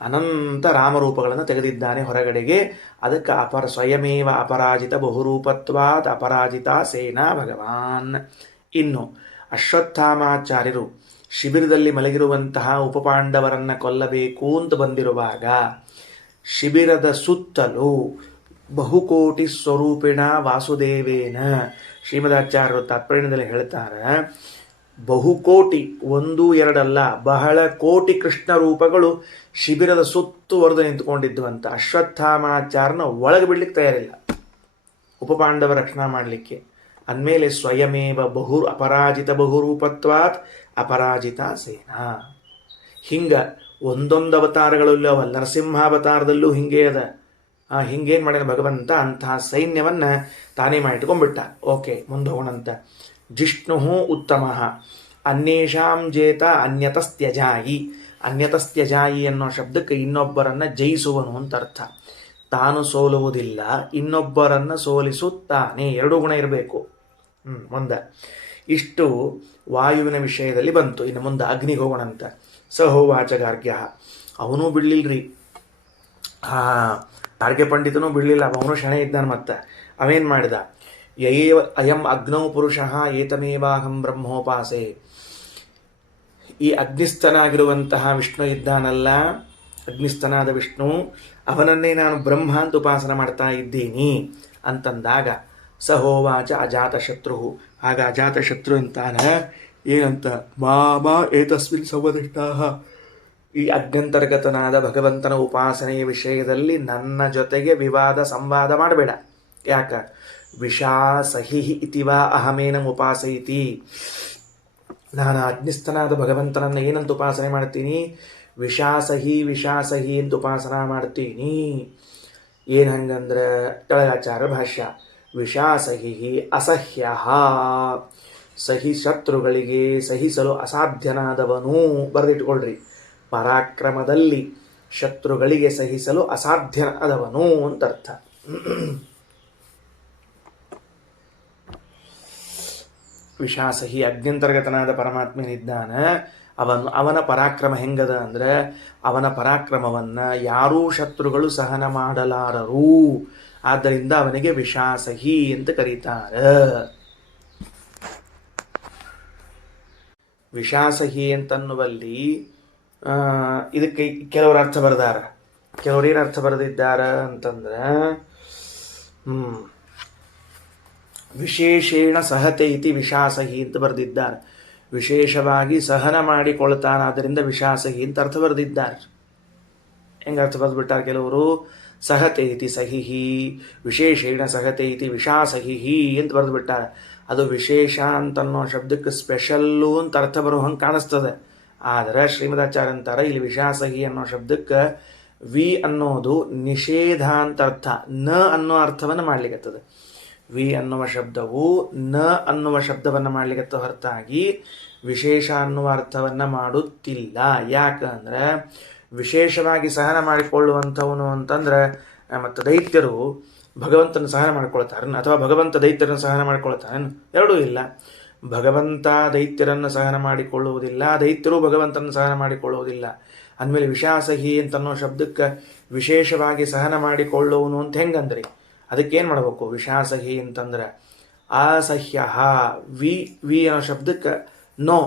ಅನಂತ ರಾಮರೂಪಗಳನ್ನು ತೆಗೆದಿದ್ದಾನೆ ಹೊರಗಡೆಗೆ. ಅದಕ್ಕೆ ಸ್ವಯಮೇವ ಅಪರಾಜಿತ ಬಹುರೂಪತ್ವಾತ್ ಅಪರಾಜಿತ ಸೇನಾ ಭಗವಾನ್. ಇನ್ನು ಅಶ್ವತ್ಥಾಮಾಚಾರ್ಯರು ಶಿಬಿರದಲ್ಲಿ ಮಲಗಿರುವಂತಹ ಉಪಪಾಂಡವರನ್ನು ಕೊಲ್ಲಬೇಕು ಅಂತ ಬಂದಿರುವಾಗ ಶಿಬಿರದ ಸುತ್ತಲೂ ಬಹುಕೋಟಿ ಸ್ವರೂಪಿಣ ವಾಸುದೇವೇನ, ಶ್ರೀಮದಾಚಾರ್ಯರು ತಾತ್ಪರ್ಯದಲ್ಲಿ ಹೇಳ್ತಾರೆ, ಬಹುಕೋಟಿ, 1-2 ಅಲ್ಲ, ಬಹಳ ಕೋಟಿ ಕೃಷ್ಣ ರೂಪಗಳು ಶಿಬಿರದ ಸುತ್ತುವರೆದು ನಿಂತುಕೊಂಡಿದ್ದುವಂತ. ಅಶ್ವತ್ಥಾಮಾಚಾರ್ಯನ ಒಳಗೆ ಬಿಡ್ಲಿಕ್ಕೆ ತಯಾರಿಲ್ಲ ಉಪಪಾಂಡವ ರಕ್ಷಣಾ ಮಾಡಲಿಕ್ಕೆ. ಅಂದಮೇಲೆ ಸ್ವಯಮೇವ ಅಪರಾಜಿತ ಬಹುರೂಪತ್ವಾತ್ ಅಪರಾಜಿತ ಸೇನಾ. ಹಿಂಗ ಒಂದೊಂದು ಅವತಾರಗಳಲ್ಲೂ ಅವ. ನರಸಿಂಹಾವತಾರದಲ್ಲೂ ಹಿಂಗೇ ಅದ. ಹಿಂಗೇನು ಮಾಡ್ಯಾನ ಭಗವಂತ? ಅಂತಹ ಸೈನ್ಯವನ್ನು ತಾನೇ ಮಾಡಿಟ್ಕೊಂಡ್ಬಿಟ್ಟ. ಓಕೆ, ಮುಂದೆ ಹೋಗೋಣಂತ. ಜಿಷ್ಣು ಉತ್ತಮ ಅನ್ಯೇಷಾಂ ಜೇತ ಅನ್ಯತಸ್ತ್ಯಜಾಯಿ. ಅನ್ಯತಸ್ತ್ಯಜಾಯಿ ಅನ್ನೋ ಶಬ್ದಕ್ಕೆ ಇನ್ನೊಬ್ಬರನ್ನು ಜಯಿಸುವನು ಅಂತ ಅರ್ಥ. ತಾನು ಸೋಲುವುದಿಲ್ಲ, ಇನ್ನೊಬ್ಬರನ್ನು ಸೋಲಿಸುತ್ತಾನೆ. 2 ಗುಣ ಇರಬೇಕು. ಮುಂದೆ ಇಷ್ಟು ವಾಯುವಿನ ವಿಷಯದಲ್ಲಿ ಬಂತು. ಇನ್ನು ಮುಂದೆ ಅಗ್ನಿಗೆ ಹೋಗೋಣಂತ. ಸಹೋವಾಚ ಗಾರ್ಗ್ಯ, ಅವನೂ ಬಿಡ್ಲಿಲ್ರಿ. ಗಾರ್ಗ್ಯ ಪಂಡಿತನೂ ಬಿಡಲಿಲ್ಲ, ಅವನು ಶಣೆ ಇದ್ದಾನೆ. ಮತ್ತೆ ಅವೇನು ಮಾಡಿದ? ಯಯೇವ ಅಯಂ ಅಗ್ನೌ ಪುರುಷಃ ಏತಮೇವಾಹಂ ಬ್ರಹ್ಮೋಪಾಸೆ. ಈ ಅಗ್ನಿಸ್ಥನಾಗಿರುವಂತಹ ವಿಷ್ಣು ಇದ್ದಾನಲ್ಲ, ಅಗ್ನಿಸ್ತನಾದ ವಿಷ್ಣು ಅವನನ್ನೇ ನಾನು ಬ್ರಹ್ಮ ಅಂತ ಉಪಾಸನ ಮಾಡ್ತಾ ಇದ್ದೀನಿ ಅಂತಂದಾಗ ಸಹೋವಾಚ ಅಜಾತಶತ್ರು. ಆಗ ಅಜಾತಶತ್ರು ಅಂತಾನ ಏನಂತ ಮಾಮ ಏತಸ್ಮಿನ್ ಸಂವದಿಷ್ಟಾ, ಈ ಅಜ್ಞಂತರ್ಗತನಾದ ಭಗವಂತನ ಉಪಾಸನೆಯ ವಿಷಯದಲ್ಲಿ ನನ್ನ ಜೊತೆಗೆ ವಿವಾದ ಸಂವಾದ ಮಾಡಬೇಡ. ಯಾಕ ವಿಷಾಸಹಿ ಇತಿವಾ ಅಹಮೇನ ಉಪಾಸಯಿತಿ, ನಾನು ಅಗ್ನಿಸ್ಥನಾದ ಭಗವಂತನನ್ನು ಏನಂತ ಉಪಾಸನೆ ಮಾಡ್ತೀನಿ? ವಿಷಾಸಹಿ ಅಂತ ಉಪಾಸನ ಮಾಡ್ತೀನಿ. ಏನು ಹಂಗಂದ್ರೆ ಕೆಳಗಾಚಾರ ಭಾಷ್ಯ, ವಿಷಾಸಹಿ ಅಸಹ್ಯ, ಸಹಿ ಶತ್ರುಗಳಿಗೆ ಸಹಿಸಲು ಅಸಾಧ್ಯನಾದವನು. ಬರೆದಿಟ್ಕೊಳ್ರಿ, ಪರಾಕ್ರಮದಲ್ಲಿ ಶತ್ರುಗಳಿಗೆ ಸಹಿಸಲು ಅಸಾಧ್ಯನಾದವನು ಅಂತ ಅರ್ಥ. ವಿಷಾಸಹಿ ಅಗ್ನ್ಯಂತರ್ಗತನಾದ ಪರಮಾತ್ಮನಿದ್ದಾನ, ಅವನ ಪರಾಕ್ರಮ ಹೆಂಗದ ಅಂದ್ರೆ ಅವನ ಪರಾಕ್ರಮವನ್ನ ಯಾರೂ ಶತ್ರುಗಳು ಸಹನ ಮಾಡಲಾರರು. ಆದ್ದರಿಂದ ಅವನಿಗೆ ವಿಷಾಸಹಿ ಅಂತ ಕರೀತಾರ. ವಿಷಾಸಹಿ ಅಂತನ್ನುವಲ್ಲಿ ಇದಕ್ಕೆ ಕೆಲವರು ಅರ್ಥ ಬರೆದಾರ. ಕೆಲವರು ಏನು ಅರ್ಥ ಬರೆದಿದ್ದಾರ ಅಂತಂದ್ರೆ ವಿಶೇಷೇಣ ಸಹತೆ ಇತಿ ವಿಷಾಸಹಿ ಅಂತ ಬರೆದಿದ್ದಾರೆ. ವಿಶೇಷವಾಗಿ ಸಹನ ಮಾಡಿಕೊಳ್ತಾನಾದ್ದರಿಂದ ವಿಷಾಸಹಿ ಅಂತ ಅರ್ಥ ಬರೆದಿದ್ದಾರೆ. ಹೆಂಗೆ ಅರ್ಥ ಬರೆದ್ಬಿಟ್ಟಾರೆ ಕೆಲವರು? ಸಹತೆ ಇತಿ ಸಹಿಹಿ, ವಿಶೇಷೇಣ ಸಹತೆ ಇತಿ ವಿಷಾಸಹಿ ಅಂತ ಬರೆದ್ಬಿಟ್ಟಾರೆ. ಅದು ವಿಶೇಷ ಅಂತನ್ನೋ ಶಬ್ದಕ್ಕೆ ಸ್ಪೆಷಲ್ಲು ಅಂತ ಅರ್ಥ ಬರೋ ಹಂಗೆ ಕಾಣಿಸ್ತದೆ. ಆದರೆ ಶ್ರೀಮದಾಚಾರ್ಯ ಅಂತಾರೆ ಇಲ್ಲಿ ವಿಷಾಸಹಿ ಅನ್ನೋ ಶಬ್ದಕ್ಕೆ ವಿ ಅನ್ನೋದು ನಿಷೇಧ ಅಂತ ಅರ್ಥ, ನ ಅನ್ನೋ ಅರ್ಥವನ್ನು ಮಾಡ್ಲಿಕ್ಕತ್ತದೆ. ವಿ ಅನ್ನುವ ಶಬ್ದವು ನ ಅನ್ನುವ ಶಬ್ದವನ್ನು ಮಾಡ್ಲಿಕ್ಕೆ ಹೊರತಾಗಿ ವಿಶೇಷ ಅನ್ನುವ ಅರ್ಥವನ್ನು ಮಾಡುತ್ತಿಲ್ಲ. ಯಾಕಂದ್ರೆ ವಿಶೇಷವಾಗಿ ಸಹನ ಮಾಡಿಕೊಳ್ಳುವಂಥವನು ಅಂತಂದ್ರೆ ಮತ್ತು ದೈತ್ಯರು ಭಗವಂತನ ಸಹನ ಮಾಡ್ಕೊಳ್ತಾರ ಅಥವಾ ಭಗವಂತ ದೈತ್ಯರನ್ನು ಸಹನ ಮಾಡ್ಕೊಳ್ತಾರೇನು? ಎರಡೂ ಇಲ್ಲ. ಭಗವಂತ ದೈತ್ಯರನ್ನು ಸಹನ ಮಾಡಿಕೊಳ್ಳುವುದಿಲ್ಲ, ದೈತ್ಯರು ಭಗವಂತನ ಸಹನ ಮಾಡಿಕೊಳ್ಳುವುದಿಲ್ಲ. ಅಂದಮೇಲೆ ವಿಷಾಸಹಿ ಅಂತನ್ನೋ ಶಬ್ದಕ್ಕೆ ವಿಶೇಷವಾಗಿ ಸಹನ ಮಾಡಿಕೊಳ್ಳುವನು ಅಂತ ಹೆಂಗಂದ್ರಿ? ಅದಕ್ಕೇನು ಮಾಡಬೇಕು? ವಿಷಾಸಹಿ ಅಂತಂದ್ರೆ ಅಸಹ್ಯ, ವಿ ಅನ್ನೋ ಶಬ್ದಕ್ಕೆ ನೋ,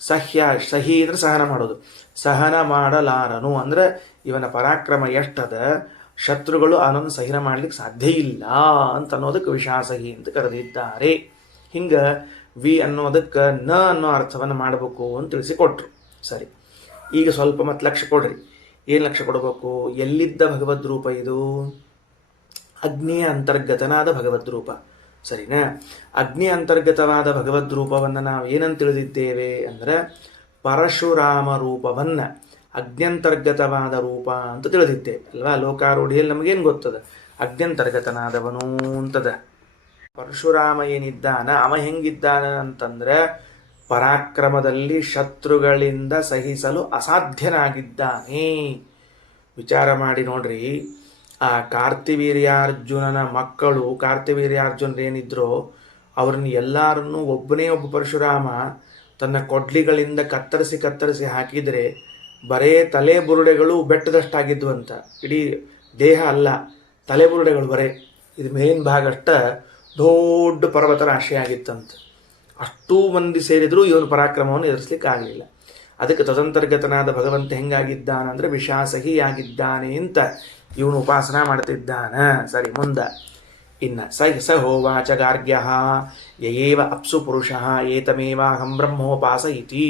ಸಹ್ಯ ಸಹಿ ಅಂದ್ರೆ ಸಹನ ಮಾಡೋದು, ಸಹನ ಮಾಡಲಾರನು ಅಂದ್ರೆ ಇವನ ಪರಾಕ್ರಮ ಎಷ್ಟದ, ಶತ್ರುಗಳು ಅವನನ್ನು ಸಹನ ಮಾಡ್ಲಿಕ್ಕೆ ಸಾಧ್ಯ ಇಲ್ಲ ಅಂತ ಅನ್ನೋದಕ್ಕೆ ವಿಷಾಸಹಿ ಅಂತ ಕರೆದಿದ್ದಾರೆ. ಹಿಂಗೆ ವಿ ಅನ್ನೋದಕ್ಕೆ ನ ಅನ್ನೋ ಅರ್ಥವನ್ನು ಮಾಡಬೇಕು ಅಂತ ತಿಳಿಸಿಕೊಟ್ರು. ಸರಿ, ಈಗ ಸ್ವಲ್ಪ ಮತ್ತೆ ಲಕ್ಷ್ಯ ಕೊಡ್ರಿ. ಏನು ಲಕ್ಷ್ಯ ಕೊಡಬೇಕು? ಎಲ್ಲಿದ್ದ ಭಗವದ್ ರೂಪ ಇದು? ಅಗ್ನಿಯ ಅಂತರ್ಗತನಾದ ಭಗವದ್ ರೂಪ. ಸರಿನಾ? ಅಗ್ನಿ ಅಂತರ್ಗತವಾದ ಭಗವದ್ ರೂಪವನ್ನು ನಾವು ಏನಂತ ತಿಳಿದಿದ್ದೇವೆ ಅಂದರೆ ಪರಶುರಾಮ ರೂಪವನ್ನು ಅಗ್ನ್ಯಂತರ್ಗತವಾದ ರೂಪ ಅಂತ ತಿಳಿದಿದ್ದೇವೆ ಅಲ್ವಾ? ಲೋಕಾರೂಢಿಯಲ್ಲಿ ನಮಗೇನು ಗೊತ್ತದ? ಅಗ್ನ್ಯಂತರ್ಗತನಾದವನು ಅಂತದ. ಪರಶುರಾಮ ಏನಿದ್ದಾನ ಅವ ಹೆಂಗಿದ್ದಾನ ಅಂತಂದ್ರೆ ಪರಾಕ್ರಮದಲ್ಲಿ ಶತ್ರುಗಳಿಂದ ಸಹಿಸಲು ಅಸಾಧ್ಯನಾಗಿದ್ದಾನೆ. ವಿಚಾರ ಮಾಡಿ ನೋಡ್ರಿ, ಆ ಕಾರ್ತಿವೀರ್ಯಾರ್ಜುನನ ಮಕ್ಕಳು, ಕಾರ್ತಿವೀರ್ಯಾರ್ಜುನರೇನಿದ್ರೋ ಅವ್ರನ್ನ ಎಲ್ಲರನ್ನೂ ಒಬ್ಬ ಪರಶುರಾಮ ತನ್ನ ಕೊಡ್ಲಿಗಳಿಂದ ಕತ್ತರಿಸಿ ಹಾಕಿದರೆ ಬರೇ ತಲೆ ಬುರುಡೆಗಳು ಬೆಟ್ಟದಷ್ಟಾಗಿದ್ವಂತ. ಇಡೀ ದೇಹ ಅಲ್ಲ, ತಲೆ ಬುರುಡೆಗಳು ಬರೇ, ಇದು ಮೇಲಿನ ಭಾಗ ಅಷ್ಟ ದೊಡ್ಡ ಪರ್ವತ ರಾಶಿ ಆಗಿತ್ತಂತ. ಅಷ್ಟೂ ಮಂದಿ ಸೇರಿದರೂ ಇವನು ಪರಾಕ್ರಮವನ್ನು ಎದುರಿಸ್ಲಿಕ್ಕೆ ಆಗಲಿಲ್ಲ. ಅದಕ್ಕೆ ತದಂತರ್ಗತನಾದ ಭಗವಂತ ಹೆಂಗಾಗಿದ್ದಾನಂದ್ರೆ ವಿಷಾಸಹಿ ಆಗಿದ್ದಾನೆ ಅಂತ ಇವನು ಉಪಾಸನ ಮಾಡ್ತಿದ್ದಾನ. ಸರಿ, ಮುಂದೆ ಇನ್ನು ಸ ಹೋವಾಚ ಗಾರ್ಗ್ಯ ಯಯೇವ ಅಪ್ಸು ಪುರುಷ ಏತಮೇವಾಹಂ ಬ್ರಹ್ಮೋಪಾಸ ಇತಿ.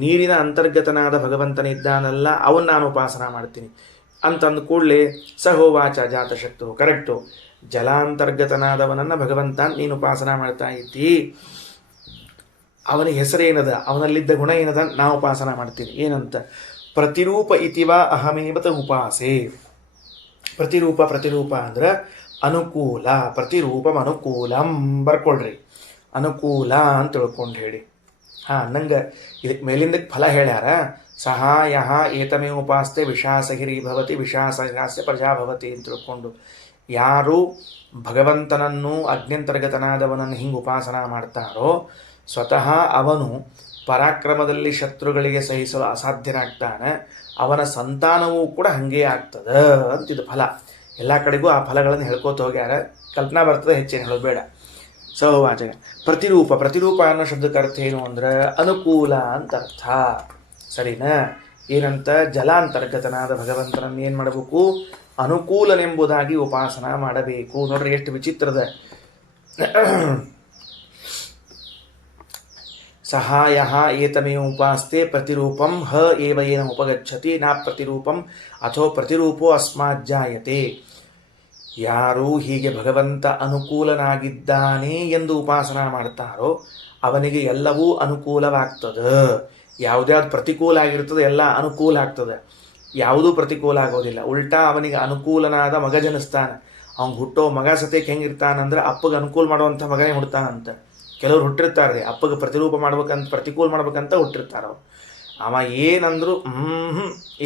ನೀರಿನ ಅಂತರ್ಗತನಾದ ಭಗವಂತನಿದ್ದಾನಲ್ಲ, ಅವನು ನಾನು ಉಪಾಸನ ಮಾಡ್ತೀನಿ ಅಂತಂದು ಕೂಡಲೇ ಸ ಹೋವಾಚ ಜಾತಶಕ್ತು. ಕರೆಕ್ಟು, ಜಲಾಂತರ್ಗತನಾದವನನ್ನು ಭಗವಂತ ನೀನು ಉಪಾಸನ ಮಾಡ್ತಾ ಇದ್ದಿ. ಅವನ ಹೆಸರೇನದ, ಅವನಲ್ಲಿದ್ದ ಗುಣ ಏನದ, ನಾವು ಉಪಾಸನ ಮಾಡ್ತೀನಿ. ಏನಂತ? ಪ್ರತಿರೂಪ ಇತಿವಾ ಅಹಮೇವತ ಉಪಾಸೆ. ಪ್ರತಿರೂಪ ಅಂದ್ರೆ ಅನುಕೂಲ. ಪ್ರತಿರೂಪಂ ಅನುಕೂಲಂ ಬರ್ಕೊಳ್ರಿ. ಅನುಕೂಲ ಅಂತ ತಿಳ್ಕೊಂಡು ಹೇಳಿ. ನಂಗೆ ಇದಕ್ಕೆ ಮೇಲಿಂದಕ್ಕೆ ಫಲ ಹೇಳ್ಯಾರ. ಸಹಾಯ ಏತಮೇ ಉಪಾಸ್ತೆ ವಿಷಾಸಹಿರಿ ಭವತಿ ವಿಷಾಸಹಾಸ್ಯ ಪ್ರಜಾಭವತಿ ಅಂತ ತಿಳ್ಕೊಂಡು ಯಾರು ಭಗವಂತನನ್ನು ಅಗ್ನ್ಯಂತರ್ಗತನಾದವನನ್ನು ಹಿಂಗೆ ಉಪಾಸನ ಮಾಡ್ತಾರೋ ಸ್ವತಃ ಅವನು ಪರಾಕ್ರಮದಲ್ಲಿ ಶತ್ರುಗಳಿಗೆ ಸಹಿಸಲು ಅಸಾಧ್ಯನಾಗ್ತಾನೆ. ಅವನ ಸಂತಾನವೂ ಕೂಡ ಹಾಗೇ ಆಗ್ತದೆ ಅಂತಿದ್ದು ಫಲ. ಎಲ್ಲ ಕಡೆಗೂ ಆ ಫಲಗಳನ್ನು ಹೇಳ್ಕೋತ ಹೋಗ್ಯಾರ. ಕಲ್ಪನಾ ಬರ್ತದೆ, ಹೆಚ್ಚೇನು ಹೇಳೋದು ಬೇಡ. ಸಹವಾಚಕ ಪ್ರತಿರೂಪ ಅನ್ನೋ ಶಬ್ದಕ್ಕೆ ಅರ್ಥ ಏನು ಅಂದ್ರೆ ಅನುಕೂಲ ಅಂತ ಅರ್ಥ. ಸರಿನಾ? ಏನಂತ ಜಲಾಂತರ್ಗತನಾದ ಭಗವಂತನನ್ನು ಏನು ಮಾಡಬೇಕು, ಅನುಕೂಲನೆಂಬುದಾಗಿ ಉಪಾಸನ ಮಾಡಬೇಕು. ನೋಡ್ರಿ ಎಷ್ಟು ವಿಚಿತ್ರದ. ಸಹಾಯ ಏತಮೇ ಉಪಾಸ್ತೆ ಪ್ರತಿರೂಪಂ ಹ ಏವ ಏನ ಉಪಗಚ್ಚತಿ ನಾ ಪ್ರತಿರೂಪಂ ಅಥೋ ಪ್ರತಿರೂಪೋ ಅಸ್ಮಾಜ್ಜಾಯತೆ. ಯಾರು ಹೀಗೆ ಭಗವಂತ ಅನುಕೂಲನಾಗಿದ್ದಾನೆ ಎಂದು ಉಪಾಸನ ಮಾಡ್ತಾರೋ ಅವನಿಗೆ ಎಲ್ಲವೂ ಅನುಕೂಲವಾಗ್ತದೆ. ಯಾವುದ್ಯಾವ್ದು ಪ್ರತಿಕೂಲ ಆಗಿರ್ತದೆ ಎಲ್ಲ ಅನುಕೂಲ ಆಗ್ತದೆ, ಯಾವುದೂ ಪ್ರತಿಕೂಲ ಆಗೋದಿಲ್ಲ. ಉಲ್ಟಾ ಅವನಿಗೆ ಅನುಕೂಲನಾದ ಮಗ ಜನಿಸ್ತಾನೆ. ಅವ್ನು ಹುಟ್ಟೋ ಮಗ ಸತ್ಯಕ್ಕೆ ಹೆಂಗಿರ್ತಾನಂದ್ರೆ ಅಪ್ಪಗೆ ಅನುಕೂಲ ಮಾಡುವಂಥ ಮಗನೇ ಹುಡ್ತಾನಂತ. ಕೆಲವ್ರು ಹುಟ್ಟಿರ್ತಾರೆ ಅಪ್ಪಗೆ ಪ್ರತಿರೂಪ ಮಾಡ್ಬೇಕಂತ ಪ್ರತಿಕೂಲ ಮಾಡ್ಬೇಕಂತ ಹುಟ್ಟಿರ್ತಾರೆ. ಅವ ಏನಂದ್ರು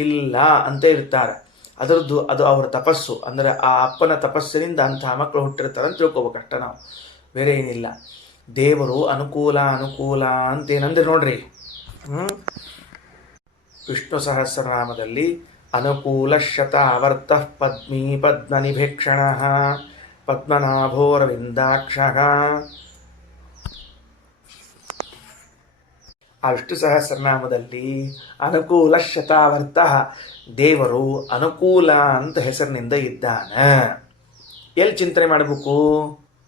ಇಲ್ಲ ಅಂತ ಇರ್ತಾರೆ. ಅದು ಅವರ ತಪಸ್ಸು, ಅಂದರೆ ಆ ಅಪ್ಪನ ತಪಸ್ಸಿನಿಂದ ಅಂತಹ ಮಕ್ಕಳು ಹುಟ್ಟಿರ್ತಾರೆ ಅಂತ ತಿಳ್ಕೊಬೇಕಷ್ಟ ನಾವು, ಬೇರೆ ಏನಿಲ್ಲ. ದೇವರು ಅನುಕೂಲ ಅನುಕೂಲ ಅಂತೇನಂದ್ರೆ ನೋಡ್ರಿ, ವಿಷ್ಣು ಸಹಸ್ರನಾಮದಲ್ಲಿ ಅನುಕೂಲ ಶತಾವರ್ತ ಪದ್ಮೀ ಪದ್ಮನಿಭೇಕ್ಷಣ ಪದ್ಮನಾಭೋರವಿಂದಾಕ್ಷ. ಆ ವಿಷ್ಣು ಸಹಸ್ರನಾಮದಲ್ಲಿ ಅನುಕೂಲ ಶತಾವರ್ತ, ದೇವರು ಅನುಕೂಲ ಅಂತ ಹೆಸರಿನಿಂದ ಇದ್ದಾನೆ. ಎಲ್ಲಿ ಚಿಂತನೆ ಮಾಡಬೇಕು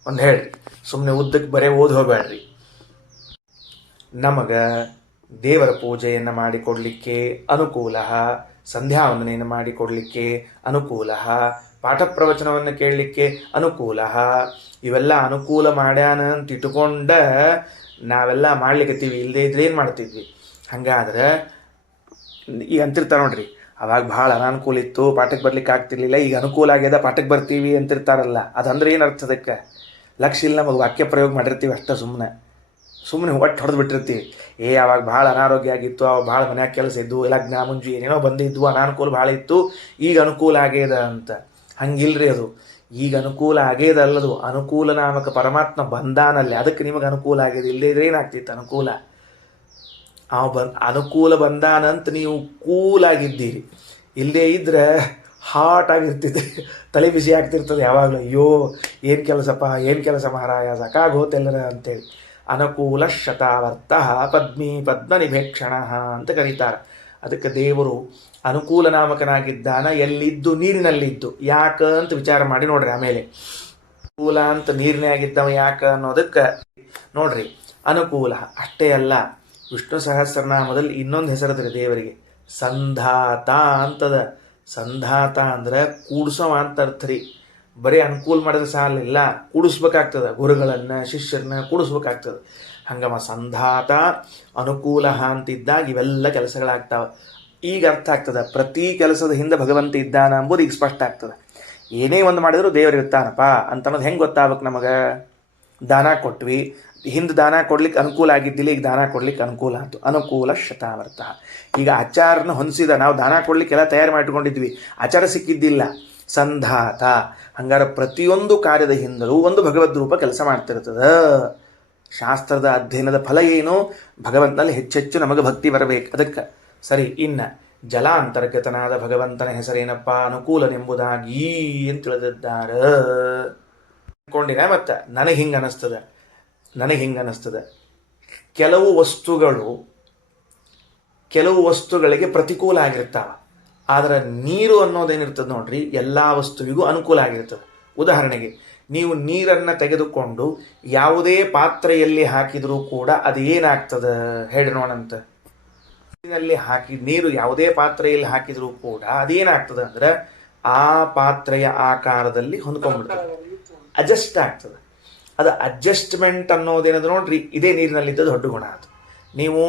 ಒಂದು ಹೇಳ್ರಿ, ಸುಮ್ಮನೆ ಉದ್ದಕ್ಕೆ ಬರೇ ಓದಿ ಹೋಗಬೇಡ್ರಿ. ನಮಗೆ ದೇವರ ಪೂಜೆಯನ್ನು ಮಾಡಿಕೊಡ್ಲಿಕ್ಕೆ ಅನುಕೂಲ, ಸಂಧ್ಯಾವಂದನೆಯನ್ನು ಮಾಡಿಕೊಡ್ಲಿಕ್ಕೆ ಅನುಕೂಲ, ಪಾಠ ಪ್ರವಚನವನ್ನು ಕೇಳಲಿಕ್ಕೆ ಅನುಕೂಲ, ಇವೆಲ್ಲ ಅನುಕೂಲ ಮಾಡ್ಯಾನ ಅಂತ ಇಟ್ಕೊಂಡ ನಾವೆಲ್ಲ ಮಾಡ್ಲಿಕ್ಕತ್ತೀವಿ. ಇಲ್ಲದೇ ಇದ್ರೆ ಏನು ಮಾಡ್ತಿದ್ವಿ? ಹಾಗಾದ್ರೆ ಈಗ ಅಂತಿರ್ತಾರೆ ನೋಡ್ರಿ, ಅವಾಗ ಭಾಳ ಅನಾನುಕೂಲ ಇತ್ತು, ಪಾಠಕ್ಕೆ ಬರ್ಲಿಕ್ಕೆ ಆಗ್ತಿರ್ಲಿಲ್ಲ, ಈಗ ಅನುಕೂಲ ಆಗ್ಯದ ಪಾಠಕ್ಕೆ ಬರ್ತೀವಿ ಅಂತಿರ್ತಾರಲ್ಲ. ಅದಂದ್ರೆ ಏನು ಅರ್ಥ? ಅದಕ್ಕೆ ಲಕ್ಷ ಇಲ್ಲ, ನಮಗೆ ವಾಕ್ಯ ಪ್ರಯೋಗ ಮಾಡಿರ್ತೀವಿ ಅಷ್ಟೇ. ಸುಮ್ಮನೆ ಒಟ್ಟು ಹೊಡೆದು ಬಿಟ್ಟಿರ್ತೀವಿ. ಅವಾಗ ಭಾಳ ಅನಾರೋಗ್ಯ ಆಗಿತ್ತು, ಅವಾಗ ಭಾಳ ಮನ್ಯಾಗ ಕೆಲಸ ಇದ್ದು, ಇಲ್ಲ ಜ್ಞಾ ಮುಂಜಿ ಏನೇನೋ ಬಂದಿದ್ವು, ಅನಾನುಕೂಲ ಭಾಳ ಇತ್ತು, ಈಗ ಅನುಕೂಲ ಆಗ್ಯದ ಅಂತ. ಹಂಗಿಲ್ರಿ, ಅದು ಈಗ ಅನುಕೂಲ ಆಗ್ಯದಲ್ಲದು, ಅನುಕೂಲ ನಾಮಕ ಪರಮಾತ್ಮ ಬಂದಾನಲ್ಲಿ, ಅದಕ್ಕೆ ನಿಮಗೆ ಅನುಕೂಲ ಆಗ್ಯದ. ಇಲ್ಲದೇ ಇದ್ರೆ ಏನಾಗ್ತಿತ್ತು ಅನುಕೂಲ? ಅನುಕೂಲ ಬಂದಾನಂತ ನೀವು ಕೂಲಾಗಿದ್ದೀರಿ, ಇಲ್ಲದೇ ಇದ್ರೆ ಹಾಟ್ ಆಗಿರ್ತಿದ್ದೆ, ತಲೆ ಬಿಸಿ ಆಗ್ತಿರ್ತದೆ ಯಾವಾಗಲೂ. ಅಯ್ಯೋ ಏನು ಕೆಲಸಪ್ಪ, ಏನು ಕೆಲಸ ಮಹಾರಾಯ, ಸಾಕಾಗೋತೆಲ್ಲರ ಅಂತೇಳಿ. ಅನುಕೂಲ ಶತಾವರ್ತ ಪದ್ಮೀ ಪದ್ಮನಿಭೇಕ್ಷಣ ಅಂತ ಕರೀತಾರೆ. ಅದಕ್ಕೆ ದೇವರು ಅನುಕೂಲ ನಾಮಕನಾಗಿದ್ದಾನ. ಎಲ್ಲಿದ್ದು? ನೀರಿನಲ್ಲಿದ್ದು. ಯಾಕ ಅಂತ ವಿಚಾರ ಮಾಡಿ ನೋಡ್ರಿ. ಆಮೇಲೆ ಅನುಕೂಲ ಅಂತ ನೀರಿನೇ ಆಗಿದ್ದವ ಯಾಕ ಅನ್ನೋದಕ್ಕೆ ನೋಡ್ರಿ. ಅನುಕೂಲ ಅಷ್ಟೇ ಅಲ್ಲ, ವಿಷ್ಣು ಸಹಸ್ರನಾಮದಲ್ಲಿ ಇನ್ನೊಂದು ಹೆಸರದ್ರಿ ದೇವರಿಗೆ, ಸಂಧಾತ ಅಂತದ. ಸಂಧಾತ ಅಂದ್ರೆ ಕೂಡ್ಸವ ಅಂತ ಅರ್ಥ ರೀ. ಬರೀ ಅನುಕೂಲ ಮಾಡಿದ್ರೆ ಸಾಲಿಲ್ಲ, ಕೂಡಿಸ್ಬೇಕಾಗ್ತದೆ. ಗುರುಗಳನ್ನು ಶಿಷ್ಯರನ್ನ ಕೂಡಿಸ್ಬೇಕಾಗ್ತದೆ. ಹಂಗಮ ಸಂಧಾತ ಅನುಕೂಲ ಅಂತಿದ್ದಾಗ ಇವೆಲ್ಲ ಕೆಲಸಗಳಾಗ್ತಾವೆ. ಈಗ ಅರ್ಥ ಆಗ್ತದೆ, ಪ್ರತಿ ಕೆಲಸದ ಹಿಂದೆ ಭಗವಂತ ಇದ್ದಾನ ಅಂಬುದು ಈಗ ಸ್ಪಷ್ಟ ಆಗ್ತದೆ. ಏನೇ ಒಂದು ಮಾಡಿದ್ರು ದೇವರು ಇರ್ತಾನಪ್ಪ ಅಂತ ಅನ್ನೋದು ಹೆಂಗೆ ಗೊತ್ತಾಗಬೇಕು ನಮಗೆ? ದಾನ ಕೊಟ್ವಿ, ಹಿಂದೆ ದಾನ ಕೊಡ್ಲಿಕ್ಕೆ ಅನುಕೂಲ ಆಗಿದ್ದಿಲ್ಲ, ಈಗ ದಾನ ಕೊಡ್ಲಿಕ್ಕೆ ಅನುಕೂಲ ಆಯಿತು. ಅನುಕೂಲ ಶತಾವರ್ತ. ಈಗ ಆಚಾರನ ಹೊಂದಿಸಿದ, ನಾವು ದಾನ ಕೊಡ್ಲಿಕ್ಕೆಲ್ಲ ತಯಾರು ಮಾಡಿಕೊಂಡಿದ್ವಿ, ಆಚಾರ ಸಿಕ್ಕಿದ್ದಿಲ್ಲ, ಸಂಧಾತ. ಹಂಗಾರೆ ಪ್ರತಿಯೊಂದು ಕಾರ್ಯದ ಹಿಂದಲೂ ಒಂದು ಭಗವದ್ ರೂಪ ಕೆಲಸ ಮಾಡ್ತಿರ್ತದೆ. ಶಾಸ್ತ್ರದ ಅಧ್ಯಯನದ ಫಲ ಏನು? ಭಗವಂತನಲ್ಲಿ ಹೆಚ್ಚೆಚ್ಚು ನಮಗೆ ಭಕ್ತಿ ಬರಬೇಕು. ಅದಕ್ಕೆ ಸರಿ. ಇನ್ನು ಜಲಾಂತರ್ಗತನಾದ ಭಗವಂತನ ಹೆಸರೇನಪ್ಪ? ಅನುಕೂಲನೆಂಬುದಾಗಿ ಅಂತ ತಿಳಿದಿದ್ದಾರೆ. ಅನ್ಕೊಂಡಿನ ಮತ್ತೆ ನನಗೆ ಹಿಂಗೆ ಅನಿಸ್ತದೆ, ಕೆಲವು ವಸ್ತುಗಳಿಗೆ ಪ್ರತಿಕೂಲ ಆಗಿರ್ತಾವ. ಆದರೆ ನೀರು ಅನ್ನೋದೇನಿರ್ತದೆ ನೋಡ್ರಿ, ಎಲ್ಲ ವಸ್ತುವಿಗೂ ಅನುಕೂಲ ಆಗಿರ್ತದೆ. ಉದಾಹರಣೆಗೆ ನೀವು ನೀರನ್ನು ತೆಗೆದುಕೊಂಡು ಯಾವುದೇ ಪಾತ್ರೆಯಲ್ಲಿ ಹಾಕಿದರೂ ಕೂಡ ಅದು ಏನಾಗ್ತದೆ ಹೇಳಿ ನೋಡಂತ. ನೀರು ಯಾವುದೇ ಪಾತ್ರೆಯಲ್ಲಿ ಹಾಕಿದರೂ ಕೂಡ ಅದೇನಾಗ್ತದೆ ಅಂದ್ರೆ ಆ ಪಾತ್ರೆಯ ಆಕಾರದಲ್ಲಿ ಹೊಂದ್ಕೊಂಡ್ಬಿಡ್ತದೆ, ಅಡ್ಜಸ್ಟ್ ಆಗ್ತದೆ. ಅದು ಅಡ್ಜಸ್ಟ್ಮೆಂಟ್ ಅನ್ನೋದೇನದು ನೋಡ್ರಿ, ಇದೇ ನೀರಿನಲ್ಲಿದ್ದ ದೊಡ್ಡ ಗುಣ. ಅದು ನೀವು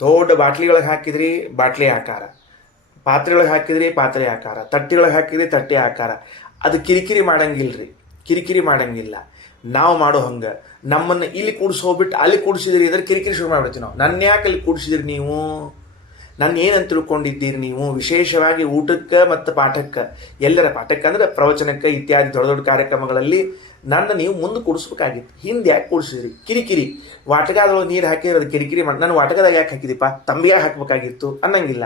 ದೊಡ್ಡ ಬಾಟ್ಲಿಗಳಿಗೆ ಹಾಕಿದ್ರಿ, ಬಾಟ್ಲಿ ಆಕಾರ, ಪಾತ್ರೆಗಳಿಗೆ ಹಾಕಿದ್ರಿ, ಪಾತ್ರೆ ಆಕಾರ, ತಟ್ಟಿಗಳಿಗೆ ಹಾಕಿದ್ರಿ, ತಟ್ಟೆ ಆಕಾರ. ಅದು ಕಿರಿಕಿರಿ ಮಾಡಂಗಿಲ್ಲ. ನಾವು ಮಾಡೋ ಹಂಗೆ ನಮ್ಮನ್ನು ಇಲ್ಲಿ ಕೂಡಿಸೋಗ್ಬಿಟ್ಟು ಅಲ್ಲಿ ಕೂಡಿಸಿದ್ರಿ ಅಂದ್ರೆ ಕಿರಿಕಿರಿ ಶುರು ಮಾಡ್ಬಿಡ್ತೀವಿ ನಾವು. ನನ್ನ ಯಾಕೆ ಅಲ್ಲಿ ಕೂಡಿಸಿದ್ರಿ ನೀವು? ನನ್ನ ಏನಂತ ತಿಳ್ಕೊಂಡಿದ್ದೀರಿ ನೀವು? ವಿಶೇಷವಾಗಿ ಊಟಕ್ಕೆ ಮತ್ತು ಪಾಠಕ್ಕೆ, ಎಲ್ಲರ ಪಾಠಕ್ಕೆ ಅಂದರೆ ಪ್ರವಚನಕ್ಕೆ ಇತ್ಯಾದಿ ದೊಡ್ಡ ದೊಡ್ಡ ಕಾರ್ಯಕ್ರಮಗಳಲ್ಲಿ ನನ್ನ ನೀವು ಮುಂದೆ ಕೂಡಿಸ್ಬೇಕಾಗಿತ್ತು. ಹಿಂದೆ ಯಾಕೆ ಕೂಡಿಸಿದ್ರಿ? ಕಿರಿಕಿರಿ. ವಾಟಕದೊಳಗೆ ನೀರು ಹಾಕಿರೋದು ಕಿರಿಕಿರಿ ಮಾಡಿ, ನಾನು ವಾಟಕದಾಗ ಯಾಕೆ ಹಾಕಿದಿಪ್ಪ, ತಂಬಿಯಾಗ ಹಾಕಬೇಕಾಗಿತ್ತು ಅನ್ನಂಗಿಲ್ಲ.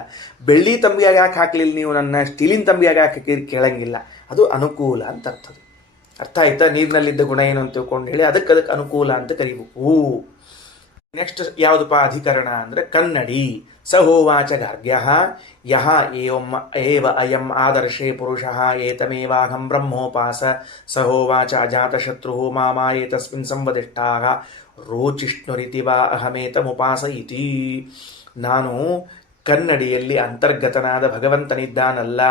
ಬೆಳ್ಳಿ ತಂಬಿಯಾಗ ಯಾಕೆ ಹಾಕಲಿಲ್ಲ ನೀವು, ನನ್ನ ಸ್ಟೀಲಿನ ತಂಬಿಯಾಗ ಯಾಕೆ ಹಾಕಿರಿ ಕೇಳಂಗಿಲ್ಲ. ಅದು ಅನುಕೂಲ ಅಂತ ಅರ್ಥ ಆಯ್ತಾ? ನೀರಿನಲ್ಲಿದ್ದ ಗುಣ ಏನು ಅಂತ ತಿಳ್ಕೊಂಡು ಹೇಳಿ ಅದಕ್ಕೆ ಅನುಕೂಲ ಅಂತ ಕರಿಬೇಕು. ನೆಕ್ಸ್ಟ್ ಯಾವುದಪ್ಪ ಅಧಿಕರಣ ಅಂದರೆ ಕನ್ನಡಿ. ಸ ಹೋವಾಚ ಗಾರ್ಗ್ಯ ಯಹ ಏವ ಅಯಂ ಆದರ್ಶೇ ಪುರುಷಃ ಏತಮೇವಾಹಂ ಬ್ರಹ್ಮೋಪಾಸ ಸ ಹೋವಾಚ ಅಜಾತಶತ್ರು ಮಾಮಾಯೇತಸ್ಮಿನ್ ಸಂವದಿಷ್ಟಾಃ ರೋಚಿಷ್ಣುರಿತಿ ವಾ ಅಹಮೇತಮುಪಾಸ ಇತಿ. ನಾನು ಕನ್ನಡಿಯಲ್ಲಿ ಅಂತರ್ಗತನಾದ ಭಗವಂತನಿದ್ದಾನಲ್ಲ,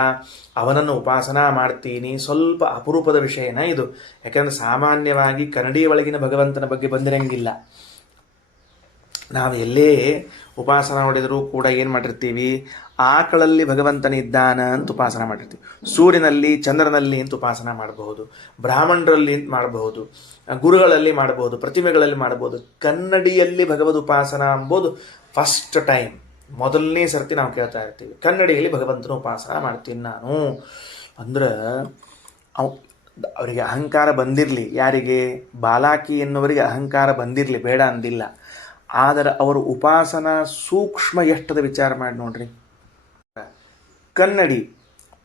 ಅವನನ್ನು ಉಪಾಸನಾ ಮಾಡ್ತೀನಿ. ಸ್ವಲ್ಪ ಅಪರೂಪದ ವಿಷಯನ ಇದು. ಯಾಕಂದರೆ ಸಾಮಾನ್ಯವಾಗಿ ಕನ್ನಡಿ ಒಳಗಿನ ಭಗವಂತನ ಬಗ್ಗೆ ಬಂದಿರಂಗಿಲ್ಲ. ನಾವು ಎಲ್ಲೇ ಉಪಾಸನ ನೋಡಿದರೂ ಕೂಡ ಏನು ಮಾಡಿರ್ತೀವಿ, ಆಕಳಲ್ಲಿ ಭಗವಂತನಿದ್ದಾನ ಅಂತ ಉಪಾಸನ ಮಾಡಿರ್ತೀವಿ, ಸೂರ್ಯನಲ್ಲಿ ಚಂದ್ರನಲ್ಲಿ ಅಂತ ಉಪಾಸನ ಮಾಡಬಹುದು, ಬ್ರಾಹ್ಮಣರಲ್ಲಿ ಅಂತ ಮಾಡಬಹುದು, ಗುರುಗಳಲ್ಲಿ ಮಾಡಬಹುದು, ಪ್ರತಿಮೆಗಳಲ್ಲಿ ಮಾಡಬಹುದು. ಕನ್ನಡಿಯಲ್ಲಿ ಭಗವದ್ ಉಪಾಸನ ಎಂಬುದು ಫಸ್ಟ್ ಟೈಮ್, ಮೊದಲನೇ ಸರ್ತಿ ನಾವು ಕೇಳ್ತಾ ಇರ್ತೀವಿ. ಕನ್ನಡಿಯಲ್ಲಿ ಭಗವಂತನ ಉಪಾಸನ ಮಾಡ್ತೀನಿ ನಾನು ಅಂದ್ರೆ ಅವರಿಗೆ ಅಹಂಕಾರ ಬಂದಿರಲಿ. ಯಾರಿಗೆ? ಬಾಲಾಕಿ ಎನ್ನುವರಿಗೆ ಅಹಂಕಾರ ಬಂದಿರಲಿ, ಬೇಡ ಅಂದಿಲ್ಲ. ಆದರೆ ಅವರು ಉಪಾಸನಾ ಸೂಕ್ಷ್ಮ ಎಷ್ಟದ ವಿಚಾರ ಮಾಡಿ ನೋಡ್ರಿ. ಕನ್ನಡಿ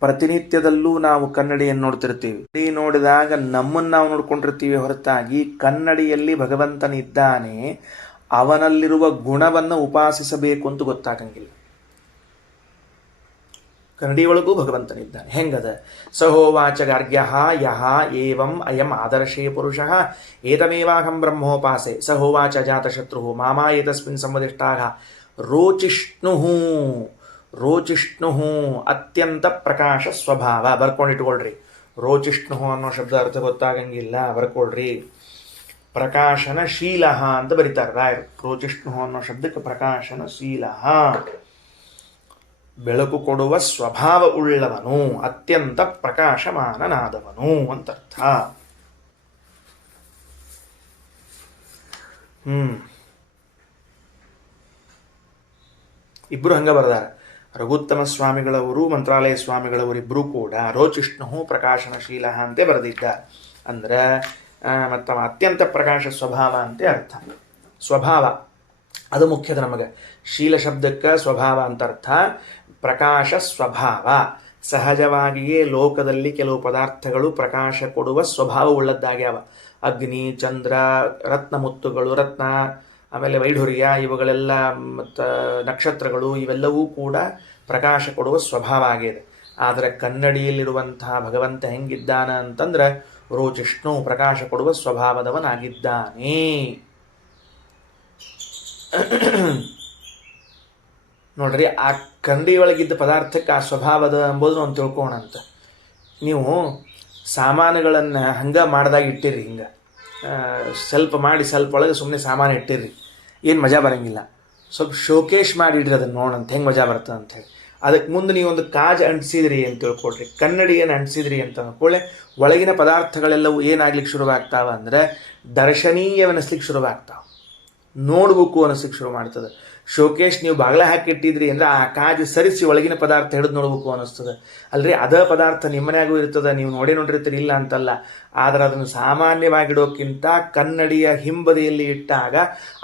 ಪ್ರತಿನಿತ್ಯದಲ್ಲೂ ನಾವು ಕನ್ನಡಿಯನ್ನು ನೋಡ್ತಿರ್ತೀವಿ. ನೋಡಿದಾಗ ನಮ್ಮನ್ನು ನಾವು ನೋಡ್ಕೊಂಡಿರ್ತೀವಿ ಹೊರತಾಗಿ ಕನ್ನಡಿಯಲ್ಲಿ ಭಗವಂತನಿದ್ದಾನೆ, ಅವನಲ್ಲಿರುವ ಗುಣವನ್ನು ಉಪಾಸಿಸಬೇಕು ಅಂತ ಗೊತ್ತಾಗಂಗಿಲ್ಲ. ಕನ್ನಡಿಯೊಳಗೂ ಭಗವಂತನಿದ್ದಾನೆ. ಹೆಂಗದ? ಸಹೋವಾಚ ಗಾರ್ಗ್ಯ ಯಹ ಏವಂ ಅಯಂ ಆದರ್ಶೇ ಪುರುಷಃ ಏತಮೇವಾಹಂ ಬ್ರಹ್ಮೋಪಾಸೆ ಸಹೋವಾಚ ಜಾತಶತ್ರು ಮಾಮಾಯೇತಸ್ಮಿನ್ ಸಂವದಿಷ್ಟಾಃ ರೋಚಿಷ್ಣು. ರೋಚಿಷ್ಣು ಅತ್ಯಂತ ಪ್ರಕಾಶ ಸ್ವಭಾವ. ಬರ್ಕೊಂಡಿಟ್ಕೊಳ್ರಿ. ರೋಚಿಷ್ಣು ಅನ್ನೋ ಶಬ್ದ ಅರ್ಥ ಗೊತ್ತಾಗಂಗಿಲ್ಲ, ಬರ್ಕೊಳ್ರಿ. ಪ್ರಕಾಶನಶೀಲ ಅಂತ ಬರೀತಾರೆ ರಾಯರು. ರೋಚಿಷ್ಣು ಅನ್ನೋ ಶಬ್ದಕ್ಕೆ ಪ್ರಕಾಶನಶೀಲ, ಬೆಳಕು ಕೊಡುವ ಸ್ವಭಾವ ಉಳ್ಳವನು, ಅತ್ಯಂತ ಪ್ರಕಾಶಮಾನನಾದವನು ಅಂತರ್ಥ. ಇಬ್ರು ಹಂಗ ಬರೆದಾರ. ರಘುತ್ತಮ ಸ್ವಾಮಿಗಳವರು, ಮಂತ್ರಾಲಯ ಸ್ವಾಮಿಗಳವರಿಬ್ಬರು ಕೂಡ ರೋಚಿಷ್ಣು ಪ್ರಕಾಶನಶೀಲ ಅಂತೆ ಬರೆದಿದ್ದಾರೆ. ಅಂದ್ರೆ ಮತ್ತು ಅತ್ಯಂತ ಪ್ರಕಾಶ ಸ್ವಭಾವ ಅಂತೆ ಅರ್ಥ. ಸ್ವಭಾವ ಅದು ಮುಖ್ಯದ ನಮಗೆ. ಶೀಲ ಶಬ್ದಕ್ಕೆ ಸ್ವಭಾವ ಅಂತ ಅರ್ಥ. ಪ್ರಕಾಶ ಸ್ವಭಾವ. ಸಹಜವಾಗಿಯೇ ಲೋಕದಲ್ಲಿ ಕೆಲವು ಪದಾರ್ಥಗಳು ಪ್ರಕಾಶ ಕೊಡುವ ಸ್ವಭಾವ ಉಳ್ಳದ್ದಾಗ್ಯಾವ. ಅಗ್ನಿ, ಚಂದ್ರ, ರತ್ನ ಮುತ್ತುಗಳು, ರತ್ನ, ಆಮೇಲೆ ವೈಢೂರ್ಯ, ಇವುಗಳೆಲ್ಲ ಮತ್ತು ನಕ್ಷತ್ರಗಳು, ಇವೆಲ್ಲವೂ ಕೂಡ ಪ್ರಕಾಶ ಕೊಡುವ ಸ್ವಭಾವ ಆಗಿದೆ. ಆದರೆ ಕನ್ನಡಿಯಲ್ಲಿರುವಂತಹ ಭಗವಂತ ಹೆಂಗಿದ್ದಾನ ಅಂತಂದ್ರೆ ರೋಚಿಷ್ಣು ಪ್ರಕಾಶ ಕೊಡುವ ಸ್ವಭಾವದವನಾಗಿದ್ದಾನೆ. ನೋಡ್ರಿ, ಆ ಕನ್ನಡಿಯೊಳಗಿದ್ದ ಪದಾರ್ಥಕ್ಕೆ ಆ ಸ್ವಭಾವದ ಎಂಬುದನ್ನು ಒಂದು ತಿಳ್ಕೋಣಂತ. ನೀವು ಸಾಮಾನುಗಳನ್ನು ಹಂಗೆ ಮಾಡ್ದಾಗ ಇಟ್ಟಿರಿ, ಹಿಂಗೆ ಸ್ವಲ್ಪ ಮಾಡಿ ಸ್ವಲ್ಪ ಒಳಗೆ ಸುಮ್ಮನೆ ಸಾಮಾನು ಇಟ್ಟಿರಿ, ಏನು ಮಜಾ ಬರೋಂಗಿಲ್ಲ. ಸ್ವಲ್ಪ ಶೋಕೇಶ್ ಮಾಡಿ ಇಡ್ರಿ, ಅದನ್ನು ನೋಡಂತ ಹೆಂಗೆ ಮಜಾ ಬರ್ತದೆ ಅಂಥೇಳಿ. ಅದಕ್ಕೆ ಮುಂದೆ ನೀವು ಒಂದು ಕಾಜ್ ಅಂಟಿಸಿದ್ರಿ ಅಂತ ತಿಳ್ಕೊಳ್ರಿ, ಕನ್ನಡಿಯನ್ನು ಅಂಟಿಸಿದ್ರಿ ಅಂತ ಅಂದ್ಕೊಳ್ಳೆ, ಒಳಗಿನ ಪದಾರ್ಥಗಳೆಲ್ಲವೂ ಏನಾಗ್ಲಿಕ್ಕೆ ಶುರುವಾಗ್ತಾವ ಅಂದರೆ ದರ್ಶನೀಯವನ್ನಿಸ್ಲಿಕ್ಕೆ ಶುರುವಾಗ್ತಾವೆ, ನೋಡ್ಬೇಕು ಅನ್ನಿಸ್ಲಿಕ್ಕೆ ಶುರು ಮಾಡ್ತದೆ. ಶೋಕೇಶ್ ನೀವು ಬಾಗಿಲ ಹಾಕಿಟ್ಟಿದ್ರಿ ಅಂದರೆ ಆ ಕಾಜು ಸರಿಸಿ ಒಳಗಿನ ಪದಾರ್ಥ ಹಿಡಿದು ನೋಡ್ಬೇಕು ಅನ್ನಿಸ್ತದೆ ಅಲ್ರಿ. ಅದೇ ಪದಾರ್ಥ ನಿಮ್ಮನೆಯಾಗೂ ಇರ್ತದೆ, ನೀವು ನೋಡಿರ್ತೀರಿ, ಇಲ್ಲ ಅಂತಲ್ಲ. ಆದರೆ ಅದನ್ನು ಸಾಮಾನ್ಯವಾಗಿಡೋಕ್ಕಿಂತ ಕನ್ನಡಿಯ ಹಿಂಬದಿಯಲ್ಲಿ ಇಟ್ಟಾಗ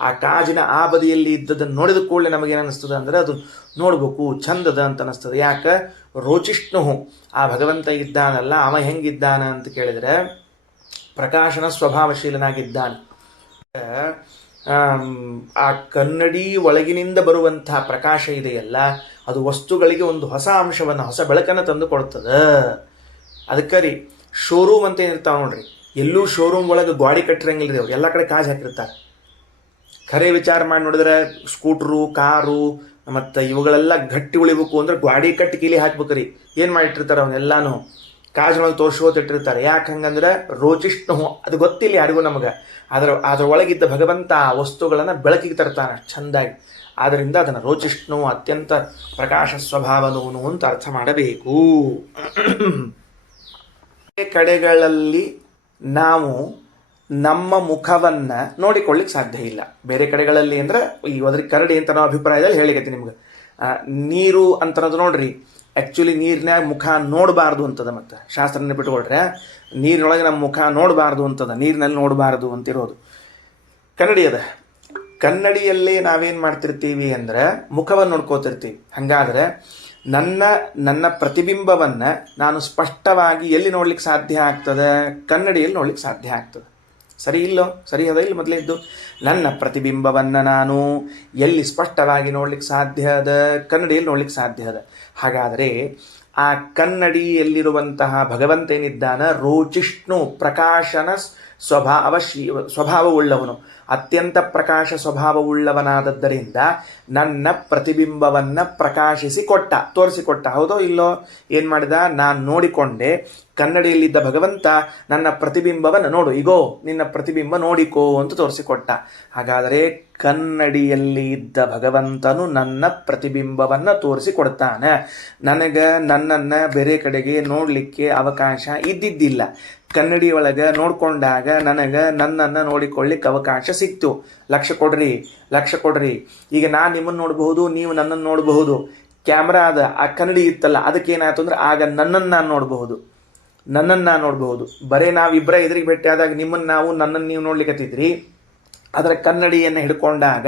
ಆ ಕಾಜಿನ ಆ ಬದಿಯಲ್ಲಿ ಇದ್ದದನ್ನು ನೋಡಿದ ಕೂಡಲೇ ನಮಗೇನು ಅನ್ನಿಸ್ತದೆ ಅಂದರೆ ಅದು ನೋಡ್ಬೇಕು, ಚಂದದ ಅಂತ ಅನ್ನಿಸ್ತದೆ. ಯಾಕೆ? ರೋಚಿಷ್ಣು ಆ ಭಗವಂತ ಇದ್ದಾನಲ್ಲ, ಅವ ಹೆಂಗಿದ್ದಾನ ಅಂತ ಕೇಳಿದರೆ ಪ್ರಕಾಶನ ಸ್ವಭಾವಶೀಲನಾಗಿದ್ದಾನೆ. ಆ ಕನ್ನಡಿ ಒಳಗಿನಿಂದ ಬರುವಂತಹ ಪ್ರಕಾಶ ಇದೆಯಲ್ಲ, ಅದು ವಸ್ತುಗಳಿಗೆ ಒಂದು ಹೊಸ ಅಂಶವನ್ನು, ಹೊಸ ಬೆಳಕನ್ನು ತಂದು ಕೊಡ್ತದೆ. ಅದಕ್ಕೆ ರೀ ಶೋರೂಮ್ ಅಂತ ಏನಿರ್ತಾವೆ ನೋಡ್ರಿ, ಎಲ್ಲೂ ಶೋರೂಮ್ ಒಳಗೆ ಗಾಡಿ ಕಟ್ಟಿರಂಗಿಲ್ಲ ರೀ, ಅವ್ರು ಎಲ್ಲ ಕಡೆ ಕಾಜು ಹಾಕಿರ್ತಾರೆ. ಖರೆ ವಿಚಾರ ಮಾಡಿ ನೋಡಿದ್ರೆ ಸ್ಕೂಟ್ರು, ಕಾರು ಮತ್ತು ಇವುಗಳೆಲ್ಲ ಗಟ್ಟಿ ಉಳಿಬೇಕು ಅಂದ್ರೆ ಗಾಡಿ ಕಟ್ಟಿ ಕೀಲಿ ಹಾಕ್ಬೇಕ್ರಿ. ಏನು ಮಾಡಿಟ್ಟಿರ್ತಾರೆ ಅವನ್ನೆಲ್ಲಾನು ಕಾಜಿನೊಳಗೆ ತೋರಿಸೋತಿಟ್ಟಿರ್ತಾರೆ. ಯಾಕೆ ಹಂಗಂದ್ರೆ ರೋಚಿಷ್ಣು, ಅದು ಗೊತ್ತಿಲ್ಲ ಯಾರಿಗೂ ನಮಗೆ. ಅದರ ಒಳಗಿದ್ದ ಭಗವಂತ ಆ ವಸ್ತುಗಳನ್ನು ಬೆಳಕಿಗೆ ತರ್ತಾನೆ ಚೆಂದಾಗಿ. ಆದ್ದರಿಂದ ಅದನ್ನು ರೋಚಿಷ್ಣು ಅತ್ಯಂತ ಪ್ರಕಾಶ ಸ್ವಭಾವದವನು ಅಂತ ಅರ್ಥ ಮಾಡಬೇಕು. ಕಡೆಗಳಲ್ಲಿ ನಾವು ನಮ್ಮ ಮುಖವನ್ನು ನೋಡಿಕೊಳ್ಳಿಕ್ಕೆ ಸಾಧ್ಯ ಇಲ್ಲ. ಬೇರೆ ಕಡೆಗಳಲ್ಲಿ ಅಂದರೆ ಈ ಅದ್ರ ಕರಡಿ ಅಂತ ನಾವು ಅಭಿಪ್ರಾಯದಲ್ಲಿ ಹೇಳಿಕತ್ತೀನಿ ನಿಮ್ಗೆ. ನೀರು ಅಂತನದು ನೋಡ್ರಿ, ಆ್ಯಕ್ಚುಲಿ ನೀರಿನಾಗ ಮುಖ ನೋಡಬಾರ್ದು ಅಂತದ. ಮತ್ತು ಶಾಸ್ತ್ರ ನೆನಪಿಟ್ಕೊಳ್ರೆ, ನೀರಿನೊಳಗೆ ನಮ್ಮ ಮುಖ ನೋಡಬಾರ್ದು ಅಂತದ, ನೀರಿನಲ್ಲಿ ನೋಡಬಾರ್ದು ಅಂತಿರೋದು ಕನ್ನಡಿ ಅದ. ಕನ್ನಡಿಯಲ್ಲೇ ನಾವೇನು ಮಾಡ್ತಿರ್ತೀವಿ ಅಂದರೆ ಮುಖವನ್ನು ನೋಡ್ಕೋತಿರ್ತೀವಿ. ಹಾಗಾದರೆ ನನ್ನ ಪ್ರತಿಬಿಂಬವನ್ನು ನಾನು ಸ್ಪಷ್ಟವಾಗಿ ಎಲ್ಲಿ ನೋಡ್ಲಿಕ್ಕೆ ಸಾಧ್ಯ ಆಗ್ತದೆ? ಕನ್ನಡಿಯಲ್ಲಿ ನೋಡ್ಲಿಕ್ಕೆ ಸಾಧ್ಯ ಆಗ್ತದೆ. ಸರಿ ಇಲ್ಲೋ? ಸರಿ ಅದ ಇಲ್ಲ ಮೊದಲೇ ಇದ್ದು ನನ್ನ ಪ್ರತಿಬಿಂಬವನ್ನು ನಾನು ಎಲ್ಲಿ ಸ್ಪಷ್ಟವಾಗಿ ನೋಡ್ಲಿಕ್ಕೆ ಸಾಧ್ಯ ಅದ? ಕನ್ನಡಿಯಲ್ಲಿ ನೋಡ್ಲಿಕ್ಕೆ ಸಾಧ್ಯ ಅದ. ಹಾಗಾದರೆ ಆ ಕನ್ನಡಿಯಲ್ಲಿರುವಂತಹ ಭಗವಂತ ಏನಿದ್ದಾನ, ರೋಚಿಷ್ಣು ಪ್ರಕಾಶನ ಸ್ವಭಾವವುಳ್ಳವನು, ಅತ್ಯಂತ ಪ್ರಕಾಶ ಸ್ವಭಾವವುಳ್ಳವನಾದದ್ದರಿಂದ ನನ್ನ ಪ್ರತಿಬಿಂಬವನ್ನು ಪ್ರಕಾಶಿಸಿಕೊಟ್ಟ, ತೋರಿಸಿಕೊಟ್ಟ. ಹೌದೋ ಇಲ್ಲೋ? ಏನು ಮಾಡಿದ? ನಾನು ನೋಡಿಕೊಂಡೆ. ಕನ್ನಡಿಯಲ್ಲಿದ್ದ ಭಗವಂತ ನನ್ನ ಪ್ರತಿಬಿಂಬವನ್ನು ನೋಡು, ಇಗೋ ನಿನ್ನ ಪ್ರತಿಬಿಂಬ ನೋಡಿಕೋ ಅಂತ ತೋರಿಸಿಕೊಟ್ಟ. ಹಾಗಾದರೆ ಕನ್ನಡಿಯಲ್ಲಿ ಇದ್ದ ಭಗವಂತನು ನನ್ನ ಪ್ರತಿಬಿಂಬವನ್ನು ತೋರಿಸಿಕೊಡ್ತಾನೆ. ನನಗೆ ನನ್ನನ್ನು ಬೇರೆ ಕಡೆಗೆ ನೋಡಲಿಕ್ಕೆ ಅವಕಾಶ ಇದ್ದಿದ್ದಿಲ್ಲ. ಕನ್ನಡಿ ಒಳಗೆ ನೋಡ್ಕೊಂಡಾಗ ನನಗೆ ನನ್ನನ್ನು ನೋಡಿಕೊಳ್ಳಿಕ್ಕೆ ಅವಕಾಶ ಸಿಕ್ತು. ಲಕ್ಷ ಕೊಡ್ರಿ. ಈಗ ನಾನು ನಿಮ್ಮನ್ನು ನೋಡಬಹುದು, ನೀವು ನನ್ನನ್ನು ನೋಡಬಹುದು. ಕ್ಯಾಮ್ರಾ ಅದ, ಆ ಕನ್ನಡಿ ಇತ್ತಲ್ಲ, ಅದಕ್ಕೇನಾಯ್ತು ಅಂದ್ರೆ ಆಗ ನನ್ನನ್ನು ನಾನು ನೋಡಬಹುದು. ಬರೀ ನಾವಿಬ್ಬರ ಎದುರಿಗೆ ಭೇಟಿ ಆದಾಗ ನನ್ನನ್ನು ನೀವು ನೋಡ್ಲಿಕ್ಕತ್ತಿದ್ರಿ. ಅದರ ಕನ್ನಡಿಯನ್ನು ಹಿಡ್ಕೊಂಡಾಗ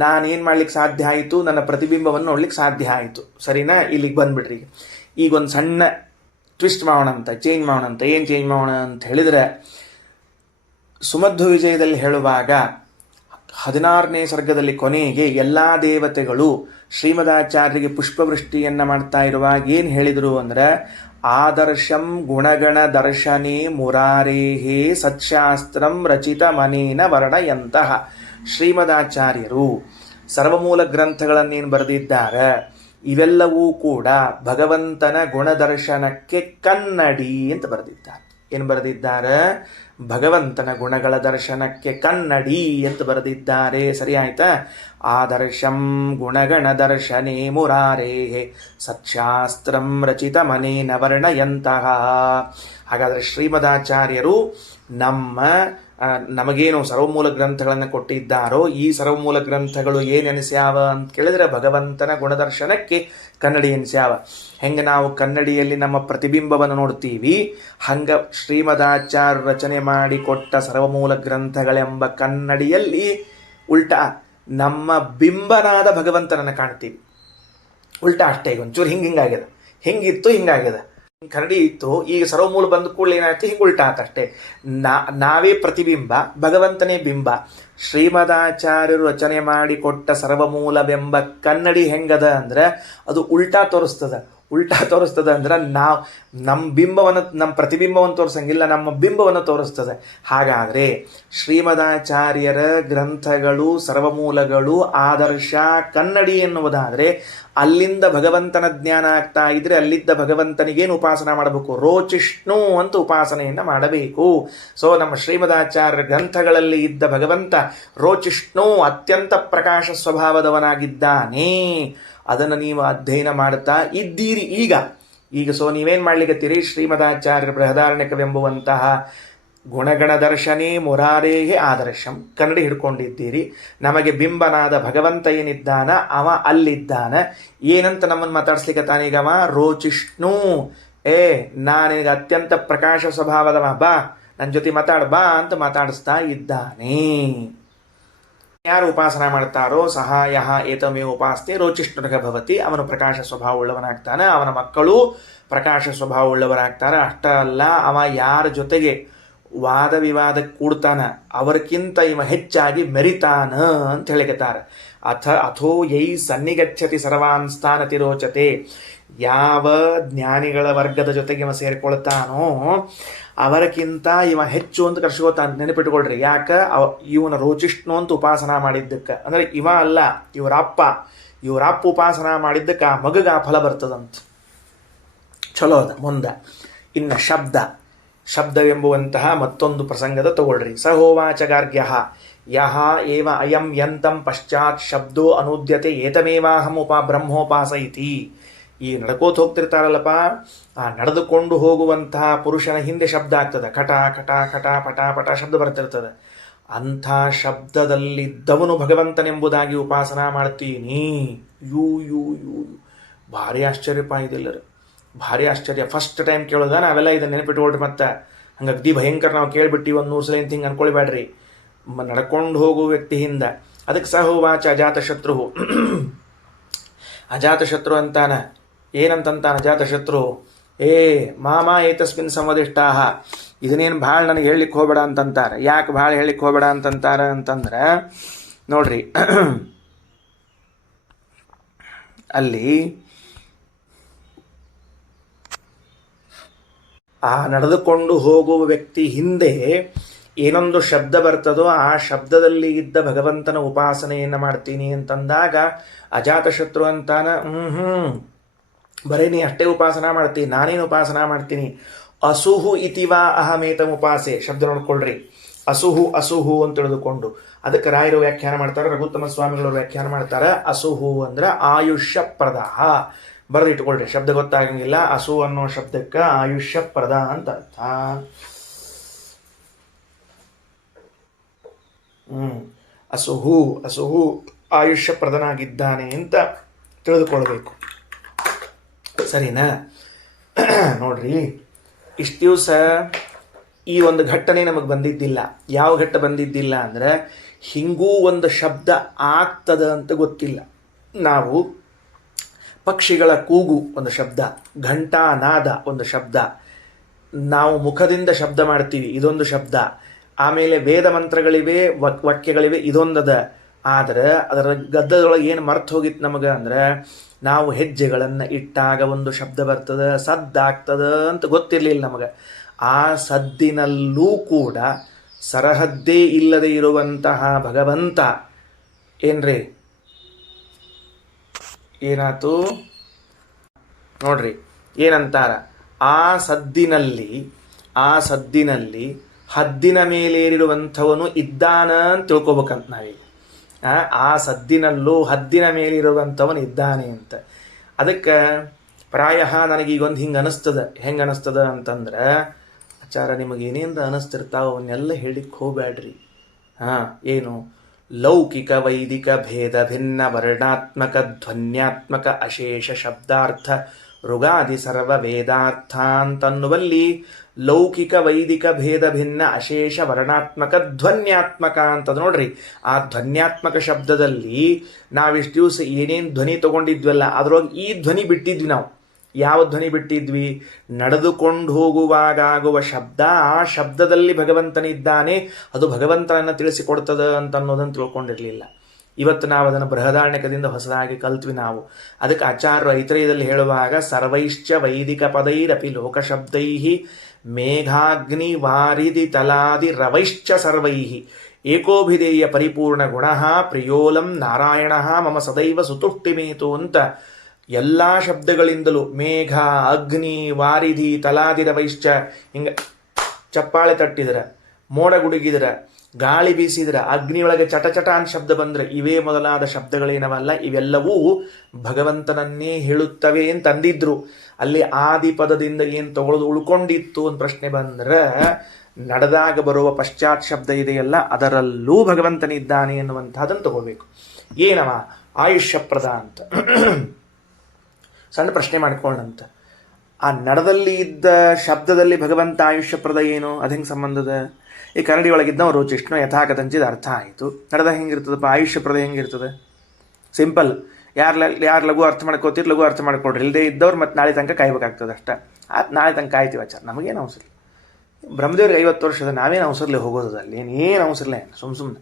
ನಾನೇನು ಮಾಡ್ಲಿಕ್ಕೆ ಸಾಧ್ಯ ಆಯಿತು? ನನ್ನ ಪ್ರತಿಬಿಂಬವನ್ನು ನೋಡ್ಲಿಕ್ಕೆ ಸಾಧ್ಯ ಆಯಿತು. ಸರಿನಾ? ಇಲ್ಲಿಗೆ ಬಂದ್ಬಿಟ್ರಿ. ಈಗ ಒಂದು ಸಣ್ಣ ಟ್ವಿಸ್ಟ್ ಮಾಡೋಣ ಅಂತ, ಚೇಂಜ್ ಮಾಡೋಣ ಅಂತ. ಏನು ಚೇಂಜ್ ಮಾಡೋಣ ಅಂತ ಹೇಳಿದರೆ, ಸುಮಧ್ವ ವಿಜಯದಲ್ಲಿ ಹೇಳುವಾಗ 16ನೇ ಸರ್ಗದಲ್ಲಿ ಕೊನೆಗೆ ಎಲ್ಲ ದೇವತೆಗಳು ಶ್ರೀಮದಾಚಾರ್ಯರಿಗೆ ಪುಷ್ಪವೃಷ್ಟಿಯನ್ನು ಮಾಡ್ತಾ ಇರುವಾಗ ಏನು ಹೇಳಿದರು ಅಂದರೆ, ಆದರ್ಶಂ ಗುಣಗಣ ದರ್ಶನೇ ಮುರಾರೇಹೇ ಸತ್ಶಾಸ್ತ್ರಂ ರಚಿತ ಮನೇನ ವರ್ಣಯಂತಹ. ಶ್ರೀಮದಾಚಾರ್ಯರು ಸರ್ವಮೂಲ ಗ್ರಂಥಗಳನ್ನೇನು ಬರೆದಿದ್ದಾರೆ, ಇವೆಲ್ಲವೂ ಕೂಡ ಭಗವಂತನ ಗುಣದರ್ಶನಕ್ಕೆ ಕನ್ನಡಿ ಅಂತ ಬರೆದಿದ್ದಾರೆ. ಏನು ಬರೆದಿದ್ದಾರೆ? ಭಗವಂತನ ಗುಣಗಳ ದರ್ಶನಕ್ಕೆ ಕನ್ನಡಿ ಅಂತ ಬರೆದಿದ್ದಾರೆ. ಸರಿ ಆಯ್ತಾ? ಆದರ್ಶಂ ಗುಣಗಣ ದರ್ಶನೇ ಮುರಾರೇಹೇ ಸತ್ಶಾಸ್ತ್ರಂ ರಚಿತ ಮನೇನ ವರ್ಣಯಂತಹ. ಹಾಗಾದರೆ ಶ್ರೀಮದಾಚಾರ್ಯರು ನಮಗೇನು ಸರ್ವಮೂಲ ಗ್ರಂಥಗಳನ್ನು ಕೊಟ್ಟಿದ್ದಾರೋ, ಈ ಸರ್ವಮೂಲ ಗ್ರಂಥಗಳು ಏನೆನಿಸ್ಯಾವ ಅಂತ ಕೇಳಿದರೆ ಭಗವಂತನ ಗುಣದರ್ಶನಕ್ಕೆ ಕನ್ನಡಿ ಎನಿಸ್ಯಾವ. ಹೆಂಗೆ ನಾವು ಕನ್ನಡಿಯಲ್ಲಿ ನಮ್ಮ ಪ್ರತಿಬಿಂಬವನ್ನು ನೋಡ್ತೀವಿ, ಹಂಗೆ ಶ್ರೀಮದಾಚಾರ್ಯ ರಚನೆ ಮಾಡಿಕೊಟ್ಟ ಸರ್ವಮೂಲ ಗ್ರಂಥಗಳೆಂಬ ಕನ್ನಡಿಯಲ್ಲಿ ಉಲ್ಟಾ ನಮ್ಮ ಬಿಂಬನಾದ ಭಗವಂತನನ್ನು ಕಾಣ್ತೀವಿ. ಉಲ್ಟಾ ಅಷ್ಟೇ. ಈಗ ಒಂಚೂರು ಹಿಂಗಾಗಿದೆ, ಹಿಂಗಿತ್ತು ಹಿಂಗಾಗಿದೆ. ಕನ್ನಡಿ ಇತ್ತು, ಈಗ ಸರ್ವಮೂಲ ಬಂದ ಕೂಡಲೇ ಏನಾಯ್ತು? ಹಿಂಗೆ ಉಲ್ಟಾ ಆತಷ್ಟೇ. ನಾವೇ ಪ್ರತಿಬಿಂಬ, ಭಗವಂತನೇ ಬಿಂಬ. ಶ್ರೀಮದಾಚಾರ್ಯರು ರಚನೆ ಮಾಡಿಕೊಟ್ಟ ಸರ್ವಮೂಲವೆಂಬ ಕನ್ನಡಿ ಹೆಂಗದ ಅಂದ್ರೆ ಅದು ಉಲ್ಟಾ ತೋರಿಸ್ತದ ಅಂದ್ರೆ ನಾವು ನಮ್ಮ ಪ್ರತಿಬಿಂಬವನ್ನು ತೋರಿಸಂಗಿಲ್ಲ, ನಮ್ಮ ಬಿಂಬವನ್ನು ತೋರಿಸ್ತದೆ. ಹಾಗಾದರೆ ಶ್ರೀಮದಾಚಾರ್ಯರ ಗ್ರಂಥಗಳು ಸರ್ವಮೂಲಗಳು ಆದರ್ಶ ಕನ್ನಡಿ ಎನ್ನುವುದಾದರೆ ಅಲ್ಲಿಂದ ಭಗವಂತನ ಜ್ಞಾನ ಆಗ್ತಾ ಇದ್ರೆ ಅಲ್ಲಿದ್ದ ಭಗವಂತನಿಗೇನು ಉಪಾಸನ ಮಾಡಬೇಕು? ರೋಚಿಷ್ಣು ಅಂತ ಉಪಾಸನೆಯನ್ನು ಮಾಡಬೇಕು. ಸೊ ನಮ್ಮ ಶ್ರೀಮದಾಚಾರ್ಯ ಗ್ರಂಥಗಳಲ್ಲಿ ಇದ್ದ ಭಗವಂತ ರೋಚಿಷ್ಣು, ಅತ್ಯಂತ ಪ್ರಕಾಶ ಸ್ವಭಾವದವನಾಗಿದ್ದಾನೆ. ಅದನ್ನು ನೀವು ಅಧ್ಯಯನ ಮಾಡ್ತಾ ಇದ್ದೀರಿ ಈಗ. ಸೊ ನೀವೇನು ಮಾಡ್ಲಿಕ್ಕತ್ತೀರಿ? ಶ್ರೀಮದಾಚಾರ್ಯರ ಬೃಹದಾರಣ್ಯಕವೆಂಬುವಂತಹ ಗುಣಗಣ ದರ್ಶನೇ ಮುರಾರೇಹೇ ಆದರ್ಶಂ ಕನ್ನಡಿ ಹಿಡ್ಕೊಂಡಿದ್ದೀರಿ. ನಮಗೆ ಬಿಂಬನಾದ ಭಗವಂತ ಏನಿದ್ದಾನ ಅವ ಅಲ್ಲಿದ್ದಾನ. ಏನಂತ ನಮ್ಮನ್ನು ಮಾತಾಡ್ಸ್ಲಿಕ್ಕತ್ತಾನೀಗ ಅವ? ರೋಚಿಷ್ಣು. ನಾನೀಗ ಅತ್ಯಂತ ಪ್ರಕಾಶ ಸ್ವಭಾವದವ, ಬಾ ನನ್ನ ಜೊತೆ ಬಾ ಅಂತ ಮಾತಾಡಿಸ್ತಾ ಇದ್ದಾನೆ. ಯಾರು ಉಪಾಸನ ಮಾಡ್ತಾರೋ ಸಹಾಯ ಏತಮೇವ ಉಪಾಸ್ತೆ ರೋಚಿಷ್ಣುರಗ ಭವತಿ. ಅವನು ಪ್ರಕಾಶ ಸ್ವಭಾವವುಳ್ಳವನಾಗ್ತಾನೆ, ಅವನ ಮಕ್ಕಳು ಪ್ರಕಾಶ ಸ್ವಭಾವವುಳ್ಳವರಾಗ್ತಾರೆ. ಅಷ್ಟ ಅಲ್ಲ, ಅವ ಯಾರ ಜೊತೆಗೆ ವಾದ ವಿವಾದಕ್ಕೆ ಕೂಡ್ತಾನ ಅವರಿಗಿಂತ ಇವ ಹೆಚ್ಚಾಗಿ ಮೆರಿತಾನ ಅಂತ ಹೇಳಿಕತ್ತಾರ. ಅಥೋ ಯೈ ಸನ್ನಿಗಚ್ಚತಿ ಸರ್ವಾನ್ ಸ್ಥಾನತಿ ರೋಚತೆ. ಯಾವ ಜ್ಞಾನಿಗಳ ವರ್ಗದ ಜೊತೆಗೆ ಇವ ಸೇರಿಕೊಳ್ತಾನೋ ಅವರಕ್ಕಿಂತ ಇವ ಹೆಚ್ಚು ಅಂತ ಕರ್ಸ್ಕೋತಾನೆ. ನೆನಪಿಟ್ಕೊಳ್ರಿ. ಯಾಕ? ಇವನ ರೋಚಿಷ್ಣು ಅಂತ ಉಪಾಸನ ಮಾಡಿದ್ದಕ್ಕೆ. ಅಂದರೆ ಇವ ಅಲ್ಲ, ಇವರಪ್ಪ ಉಪಾಸನ ಮಾಡಿದ್ದಕ್ಕೆ ಆ ಮಗಗ ಆ ಫಲ ಬರ್ತದಂತ. ಚಲೋ ಅದ. ಮುಂದೆ ಇನ್ನು ಶಬ್ದವೆಂಬುವಂತಹ ಮತ್ತೊಂದು ಪ್ರಸಂಗದ ತಗೊಳ್ರಿ. ಸಹೋವಾಚ ಗಾರ್ಗ್ಯಃ ಯಹ ಏವ ಅಯಂ ಯಂತಂ ಪಶ್ಚಾತ್ ಶಬ್ದೋ ಅನುದ್ಯತೆ ಏತಮೇವಾಹಂ ಬ್ರಹ್ಮೋಪಾಸ ಇತಿ. ಈ ನಡ್ಕೋತ ಹೋಗ್ತಿರ್ತಾರಲ್ಲಪ್ಪ, ಆ ನಡೆದುಕೊಂಡು ಹೋಗುವಂತಹ ಪುರುಷನ ಹಿಂದೆ ಶಬ್ದ ಆಗ್ತದೆ. ಕಟ ಕಟ ಕಟ ಪಟ ಪಟ ಶಬ್ದ ಬರ್ತಿರ್ತದೆ. ಅಂಥ ಶಬ್ದದಲ್ಲಿದ್ದವನು ಭಗವಂತನೆಂಬುದಾಗಿ ಉಪಾಸನ ಮಾಡ್ತೀನಿ. ಭಾರಿ ಆಶ್ಚರ್ಯಪ್ಪ ಇದಿಲ್ಲರು, ಭಾರಿ ಆಶ್ಚರ್ಯ. ಫಸ್ಟ್ ಟೈಮ್ ಕೇಳೋದ ನಾವೆಲ್ಲ ಇದನ್ನು ನೆನಪಿಟ್ಕೊಳ್ರಿ. ಮತ್ತೆ ಹಂಗೆ ಅಗ್ದಿ ಭಯಂಕರ ನಾವು ಕೇಳಿಬಿಟ್ಟು ಒಂದು 100 ಸಲ ಹಿಂಗೆ ಅನ್ಕೊಳ್ಬೇಡ್ರಿ. ನಡ್ಕೊಂಡು ಹೋಗುವ ವ್ಯಕ್ತಿ ಹಿಂದೆ. ಅದಕ್ಕೆ ಸಹೋವಾಚ ಅಜಾತಶತ್ರು. ಅಜಾತಶತ್ರು ಅಂತಾನ. ಏನಂತಾನ ಅಜಾತಶತ್ರು? ಮಾಮ ಏತಸ್ಮಿನ್ ಸಂವದಿಷ್ಟಾಹ. ಇದನ್ನೇನು ಭಾಳ ನನಗೆ ಹೇಳಲಿಕ್ಕೆ ಹೋಗಬೇಡ ಅಂತಂತಾರೆ. ಯಾಕೆ ಭಾಳ ಹೇಳಲಿಕ್ಕೆ ಹೋಗಬೇಡ ಅಂತಂತಾರೆ ಅಂತಂದ್ರೆ ನೋಡ್ರಿ, ಅಲ್ಲಿ ಆ ನಡೆದುಕೊಂಡು ಹೋಗುವ ವ್ಯಕ್ತಿ ಹಿಂದೆ ಏನೊಂದು ಶಬ್ದ ಬರ್ತದೋ ಆ ಶಬ್ದದಲ್ಲಿ ಇದ್ದ ಭಗವಂತನ ಉಪಾಸನೆಯನ್ನು ಮಾಡ್ತೀನಿ ಅಂತಂದಾಗ ಅಜಾತಶತ್ರು ಅಂತಾನ, ಬರೀ ನೀ ಅಷ್ಟೇ ಉಪಾಸನಾ ಮಾಡ್ತೀನಿ, ನಾನೇನು ಉಪಾಸನಾ ಮಾಡ್ತೀನಿ. ಅಸುಹು ಇತಿವಾ ಅಹಮೇತಂ ಉಪಾಸೆ ಶಬ್ದ ನೋಡ್ಕೊಳ್ರಿ. ಅಸುಹು ಅಸುಹು ಅಂತ ತಿಳಿದುಕೊಂಡು ಅದಕ್ಕೆ ರಾಯರು ವ್ಯಾಖ್ಯಾನ ಮಾಡ್ತಾರೆ, ರಘುತ್ತಮ ಸ್ವಾಮಿಗಳವರು ವ್ಯಾಖ್ಯಾನ ಮಾಡ್ತಾರೆ. ಅಸುಹು ಅಂದ್ರೆ ಆಯುಷ್ಯಪ್ರದ. ಬರೆದಿಟ್ಕೊಳ್ರಿ, ಶಬ್ದ ಗೊತ್ತಾಗಂಗಿಲ್ಲ. ಅಸು ಅನ್ನೋ ಶಬ್ದಕ್ಕೆ ಆಯುಷ್ಯಪ್ರದ ಅಂತ ಅರ್ಥ. ಅಸುಹು ಅಸುಹು ಆಯುಷ್ಯಪ್ರದನಾಗಿದ್ದಾನೆ ಅಂತ ತಿಳಿದುಕೊಳ್ಬೇಕು. ಸರಿನಾ? ನೋಡ್ರಿ, ಇಷ್ಟು ದಿವಸ ಈ ಒಂದು ಘಟ್ಟನೆ ನಮಗೆ ಬಂದಿದ್ದಿಲ್ಲ. ಯಾವ ಘಟ್ಟ ಬಂದಿದ್ದಿಲ್ಲ ಅಂದ್ರೆ ಹಿಂಗೂ ಒಂದು ಶಬ್ದ ಆಗ್ತದ ಅಂತ ಗೊತ್ತಿಲ್ಲ. ನಾವು ಪಕ್ಷಿಗಳ ಕೂಗು ಒಂದು ಶಬ್ದ, ಘಂಟಾನಾದ ಒಂದು ಶಬ್ದ, ನಾವು ಮುಖದಿಂದ ಶಬ್ದ ಮಾಡ್ತೀವಿ ಇದೊಂದು ಶಬ್ದ, ಆಮೇಲೆ ವೇದ ಮಂತ್ರಗಳಿವೆ, ವಾಕ್ಯಗಳಿವೆ ಇದೊಂದದ. ಆದರೆ ಅದರ ಗದ್ದದೊಳಗೆ ಏನು ಮರ್ತು ಹೋಗಿತ್ತು ನಮಗೆ ಅಂದ್ರೆ ನಾವು ಹೆಜ್ಜೆಗಳನ್ನು ಇಟ್ಟಾಗ ಒಂದು ಶಬ್ದ ಬರ್ತದೆ, ಸದ್ದಾಗ್ತದ ಅಂತ ಗೊತ್ತಿರಲಿಲ್ಲ ನಮಗೆ. ಆ ಸದ್ದಿನಲ್ಲೂ ಕೂಡ ಸರಹದ್ದೇ ಇಲ್ಲದೆ ಇರುವಂತಹ ಭಗವಂತ ಏನ್ರಿ ಏನಾತು ನೋಡ್ರಿ, ಏನಂತಾರ, ಆ ಸದ್ದಿನಲ್ಲಿ ಹದ್ದಿನ ಮೇಲೇರಿರುವಂಥವನು ಇದ್ದಾನ ಅಂತ ತಿಳ್ಕೊಬೇಕಂತ ನಾವೀಗ. ಆ ಸದ್ದಿನಲ್ಲೂ ಹದ್ದಿನ ಮೇಲಿರುವಂಥವನು ಇದ್ದಾನೆ ಅಂತ. ಅದಕ್ಕೆ ಪ್ರಾಯ ನನಗೀಗೊಂದು ಹಿಂಗೆ ಅನಿಸ್ತದೆ. ಹೆಂಗೆ ಅನಿಸ್ತದ ಅಂತಂದ್ರೆ, ಆಚಾರ ನಿಮಗೇನೇನು ಅನಿಸ್ತಿರ್ತಾವ ಅವನ್ನೆಲ್ಲ ಹೇಳಿಕ್ಕೆ ಹೋಗ್ಬೇಡ್ರಿ. ಏನು ಲೌಕಿಕ ವೈದಿಕ ಭೇದ ಭಿನ್ನ ವರ್ಣಾತ್ಮಕ ಧ್ವನ್ಯಾತ್ಮಕ ಅಶೇಷ ಶಬ್ದಾರ್ಥ ಋಗಾದಿ ಸರ್ವ ವೇದಾರ್ಥ ಅಂತನ್ನುವಲ್ಲಿ ಲೌಕಿಕ ವೈದಿಕ ಭೇದ ಭಿನ್ನ ಅಶೇಷ ವರ್ಣಾತ್ಮಕ ಧ್ವನ್ಯಾತ್ಮಕ ಅಂತ ನೋಡ್ರಿ. ಆ ಧ್ವನ್ಯಾತ್ಮಕ ಶಬ್ದದಲ್ಲಿ ನಾವಿಷ್ಟು ದಿವಸ ಏನೇನು ಧ್ವನಿ ತಗೊಂಡಿದ್ವಲ್ಲ ಅದರೊಳಗೆ ಈ ಧ್ವನಿ ಬಿಟ್ಟಿದ್ವಿ ನಾವು. ಯಾವ ಧ್ವನಿ ಬಿಟ್ಟಿದ್ವಿ? ನಡೆದುಕೊಂಡು ಹೋಗುವಾಗುವ ಶಬ್ದ, ಆ ಶಬ್ದದಲ್ಲಿ ಭಗವಂತನಿದ್ದಾನೆ, ಅದು ಭಗವಂತನನ್ನು ತಿಳಿಸಿಕೊಡ್ತದ ಅಂತ ಅನ್ನೋದನ್ನು ತಿಳ್ಕೊಂಡಿರಲಿಲ್ಲ. ಇವತ್ತು ನಾವು ಅದನ್ನು ಬೃಹದಾರಣ್ಯಕದಿಂದ ಹೊಸದಾಗಿ ಕಲ್ತ್ವಿ ನಾವು. ಅದಕ್ಕೆ ಆಚಾರ್ಯರು ಐತರೇಯದಲ್ಲಿ ಹೇಳುವಾಗ ಸರ್ವೈಶ್ಚ ವೈದಿಕ ಪದೈರಪಿ ಲೋಕಶಬ್ದೈ ಮೇಘಾಗ್ನಿ ವಾರಿದಿ ತಲಾದಿ ರವೈಶ್ಚ ಸರ್ವೈ ಏಕೋಭಿಧೇಯ ಪರಿಪೂರ್ಣ ಗುಣ ಪ್ರಿಯೋಲಂ ನಾರಾಯಣ ಮಮ ಸದೈವ ಸುತುಷ್ಟಿಮೇತು ಅಂತ ಎಲ್ಲ ಶಬ್ದಗಳಿಂದಲೂ ಮೇಘ, ಅಗ್ನಿ, ವಾರಿಧಿ, ತಲಾದಿ ರವೈಶ್ಚ, ಹಿಂಗೆ ಚಪ್ಪಾಳೆ ತಟ್ಟಿದ್ರೆ, ಮೋಡ ಗುಡುಗಿದ್ರೆ, ಗಾಳಿ ಬೀಸಿದ್ರೆ, ಅಗ್ನಿಯೊಳಗೆ ಚಟಚಟ ಅಂತ ಶಬ್ದ ಬಂದರೆ, ಇವೇ ಮೊದಲಾದ ಶಬ್ದಗಳೇನವಲ್ಲ, ಇವೆಲ್ಲವೂ ಭಗವಂತನನ್ನೇ ಹೇಳುತ್ತವೆ ಅಂತ ಅಂದಿದ್ರು. ಅಲ್ಲಿ ಆದಿ ಪದದಿಂದ ಏನು ತಗೊಳ್ಳೋದು ಉಳ್ಕೊಂಡಿತ್ತು ಅಂತ ಪ್ರಶ್ನೆ ಬಂದ್ರೆ, ನಡೆದಾಗ ಬರುವ ಪಶ್ಚಾತ್ ಶಬ್ದ ಇದೆಯಲ್ಲ ಅದರಲ್ಲೂ ಭಗವಂತನಿದ್ದಾನೆ ಎನ್ನುವಂಥದ್ದನ್ನು ತಗೋಬೇಕು. ಏನವ ಆಯುಷ್ಯಪ್ರದ ಅಂತ ಸಣ್ಣ ಪ್ರಶ್ನೆ ಮಾಡ್ಕೊಳ್ಳಂತ. ಆ ನಡದಲ್ಲಿ ಇದ್ದ ಶಬ್ದದಲ್ಲಿ ಭಗವಂತ ಆಯುಷ್ಯಪ್ರದ ಏನು? ಅದು ಹೆಂಗೆ ಸಂಬಂಧದ? ಈ ಕನ್ನಡಿ ಒಳಗಿದ್ದವರು ಜಿಷ್ಣು ಯಥಾಕಥಂಚಿದ ಅರ್ಥ ಆಯಿತು. ನಡೆದ ಹೆಂಗಿರ್ತದಪ್ಪ? ಆಯುಷ್ಯಪ್ರದ ಹೆಂಗಿರ್ತದೆ? ಸಿಂಪಲ್. ಯಾರು ಲಘು ಅರ್ಥ ಮಾಡ್ಕೋತೀರಿ ಲಘು ಅರ್ಥ ಮಾಡ್ಕೊಡ್ರಿ. ಇಲ್ಲದೆ ಇದ್ದವ್ರು ಮತ್ತು ನಾಳೆ ತನಕ ಕಾಯ್ಬೇಕಾಗ್ತದೆ ಅಷ್ಟೇ. ನಾಳೆ ತನಕ ಕಾಯ್ತೀವಿ ಆಚಾರ, ನಮಗೇನು ಅವಸರ. ಬ್ರಹ್ಮದೇವ್ರಿಗೆ 50 ವರ್ಷದ, ನಾವೇನು ಅವಸರಲೆ ಹೋಗೋದು ಅಲ್ಲಿ? ಏನು ಅವಸರಲೆ ಸುಮ್ಮನೆ.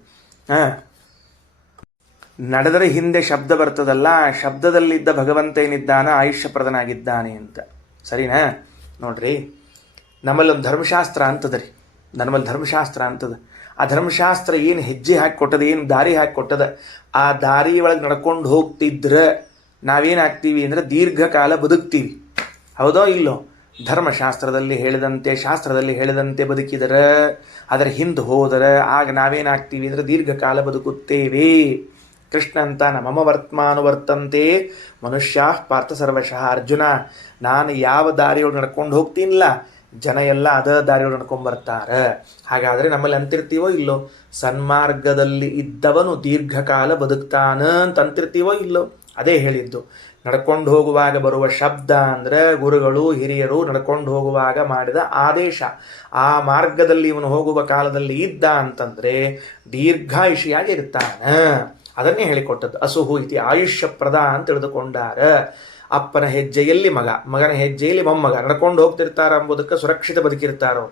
ನಡೆದರೆ ಹಿಂದೆ ಶಬ್ದ ಬರ್ತದಲ್ಲ, ಶಬ್ದದಲ್ಲಿದ್ದ ಭಗವಂತ ಏನಿದ್ದಾನ ಆಯುಷ್ಯಪ್ರದನಾಗಿದ್ದಾನೆ ಅಂತ. ಸರಿನಾ? ನೋಡ್ರಿ, ನಮ್ಮಲ್ಲಿ ಒಂದು ಧರ್ಮಶಾಸ್ತ್ರ ಅಂತದ. ಆ ಧರ್ಮಶಾಸ್ತ್ರ ಏನು ಹೆಜ್ಜೆ ಹಾಕಿ ಕೊಟ್ಟದ, ಏನು ದಾರಿ ಹಾಕಿ ಕೊಟ್ಟದ, ಆ ದಾರಿ ಒಳಗೆ ನಡ್ಕೊಂಡು ಹೋಗ್ತಿದ್ರೆ ನಾವೇನಾಗ್ತೀವಿ ಅಂದರೆ ದೀರ್ಘಕಾಲ ಬದುಕ್ತೀವಿ. ಹೌದೋ ಇಲ್ಲೋ? ಧರ್ಮಶಾಸ್ತ್ರದಲ್ಲಿ ಹೇಳಿದಂತೆ ಬದುಕಿದರೆ, ಅದರ ಹಿಂದೆ ಹೋದರೆ ಆಗ ನಾವೇನಾಗ್ತೀವಿ ಅಂದರೆ ದೀರ್ಘಕಾಲ ಬದುಕುತ್ತೇವೆ. ಕೃಷ್ಣ ಅಂತಾನ, ಮಮ ವರ್ತ್ಮಾನುವರ್ತಂತೆ ಮನುಷ್ಯ ಪಾರ್ಥ ಸರ್ವಶಃ. ಅರ್ಜುನ, ನಾನು ಯಾವ ದಾರಿಯೊಳಗೆ ನಡ್ಕೊಂಡು ಹೋಗ್ತೀನಿಲ್ಲ, ಜನ ಎಲ್ಲ ಅದ ದಾರಿಯೊಳಗೆ ನಡ್ಕೊಂಡು ಬರ್ತಾರೆ. ಹಾಗಾದರೆ ನಮ್ಮಲ್ಲಿ ಅಂತಿರ್ತೀವೋ ಇಲ್ಲೋ? ಸನ್ಮಾರ್ಗದಲ್ಲಿ ಇದ್ದವನು ದೀರ್ಘಕಾಲ ಬದುಕ್ತಾನ ಅಂತ ಅಂತಿರ್ತೀವೋ ಇಲ್ಲೋ? ಅದೇ ಹೇಳಿದ್ದು. ನಡ್ಕೊಂಡು ಹೋಗುವಾಗ ಬರುವ ಶಬ್ದ ಅಂದರೆ ಗುರುಗಳು ಹಿರಿಯರು ನಡ್ಕೊಂಡು ಹೋಗುವಾಗ ಮಾಡಿದ ಆದೇಶ. ಆ ಮಾರ್ಗದಲ್ಲಿ ಇವನು ಹೋಗುವ ಕಾಲದಲ್ಲಿ ಇದ್ದ ಅಂತಂದರೆ ದೀರ್ಘಾಯುಷಿಯಾಗಿ ಇರ್ತಾನೆ. ಅದನ್ನೇ ಹೇಳಿಕೊಟ್ಟದ್ದು. ಅಸುಹು ಇತಿ ಆಯುಷ್ಯಪ್ರದ ಅಂತ ತಿಳಿದುಕೊಂಡಾರ. ಅಪ್ಪನ ಹೆಜ್ಜೆಯಲ್ಲಿ ಮಗ, ಮಗನ ಹೆಜ್ಜೆಯಲ್ಲಿ ಮೊಮ್ಮಗ ನಡ್ಕೊಂಡು ಹೋಗ್ತಿರ್ತಾರ ಎಂಬುದಕ್ಕೆ ಸುರಕ್ಷಿತ ಬದುಕಿರ್ತಾರೋ.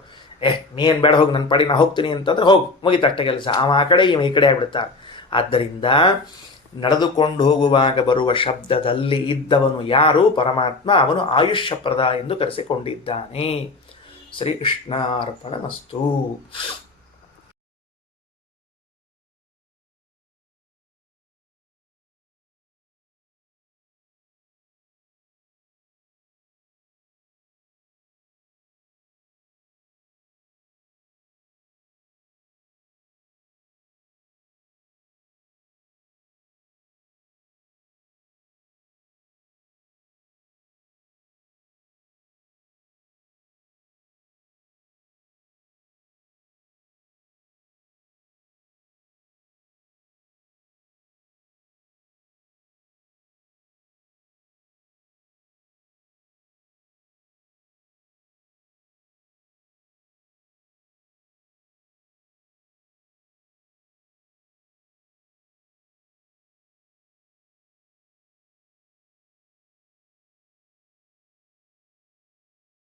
ನೀನು ಬೇಡ ಹೋಗಿ, ನನ್ನ ಪಾಡಿ ನಾ ಹೋಗ್ತೀನಿ ಅಂತಂದ್ರೆ ಹೋಗಿ ಮುಗಿತಷ್ಟ ಕೆಲಸ. ಅವ ಆ ಕಡೆ ಇವ ಈ ಕಡೆ ಆಗ್ಬಿಡ್ತಾರೆ. ಆದ್ದರಿಂದ ನಡೆದುಕೊಂಡು ಹೋಗುವಾಗ ಬರುವ ಶಬ್ದದಲ್ಲಿ ಇದ್ದವನು ಯಾರು? ಪರಮಾತ್ಮ. ಅವನು ಆಯುಷ್ಯಪ್ರದ ಎಂದು ಕರೆಸಿಕೊಂಡಿದ್ದಾನೆ. ಶ್ರೀ ಕೃಷ್ಣಾರ್ಪಣಮಸ್ತು.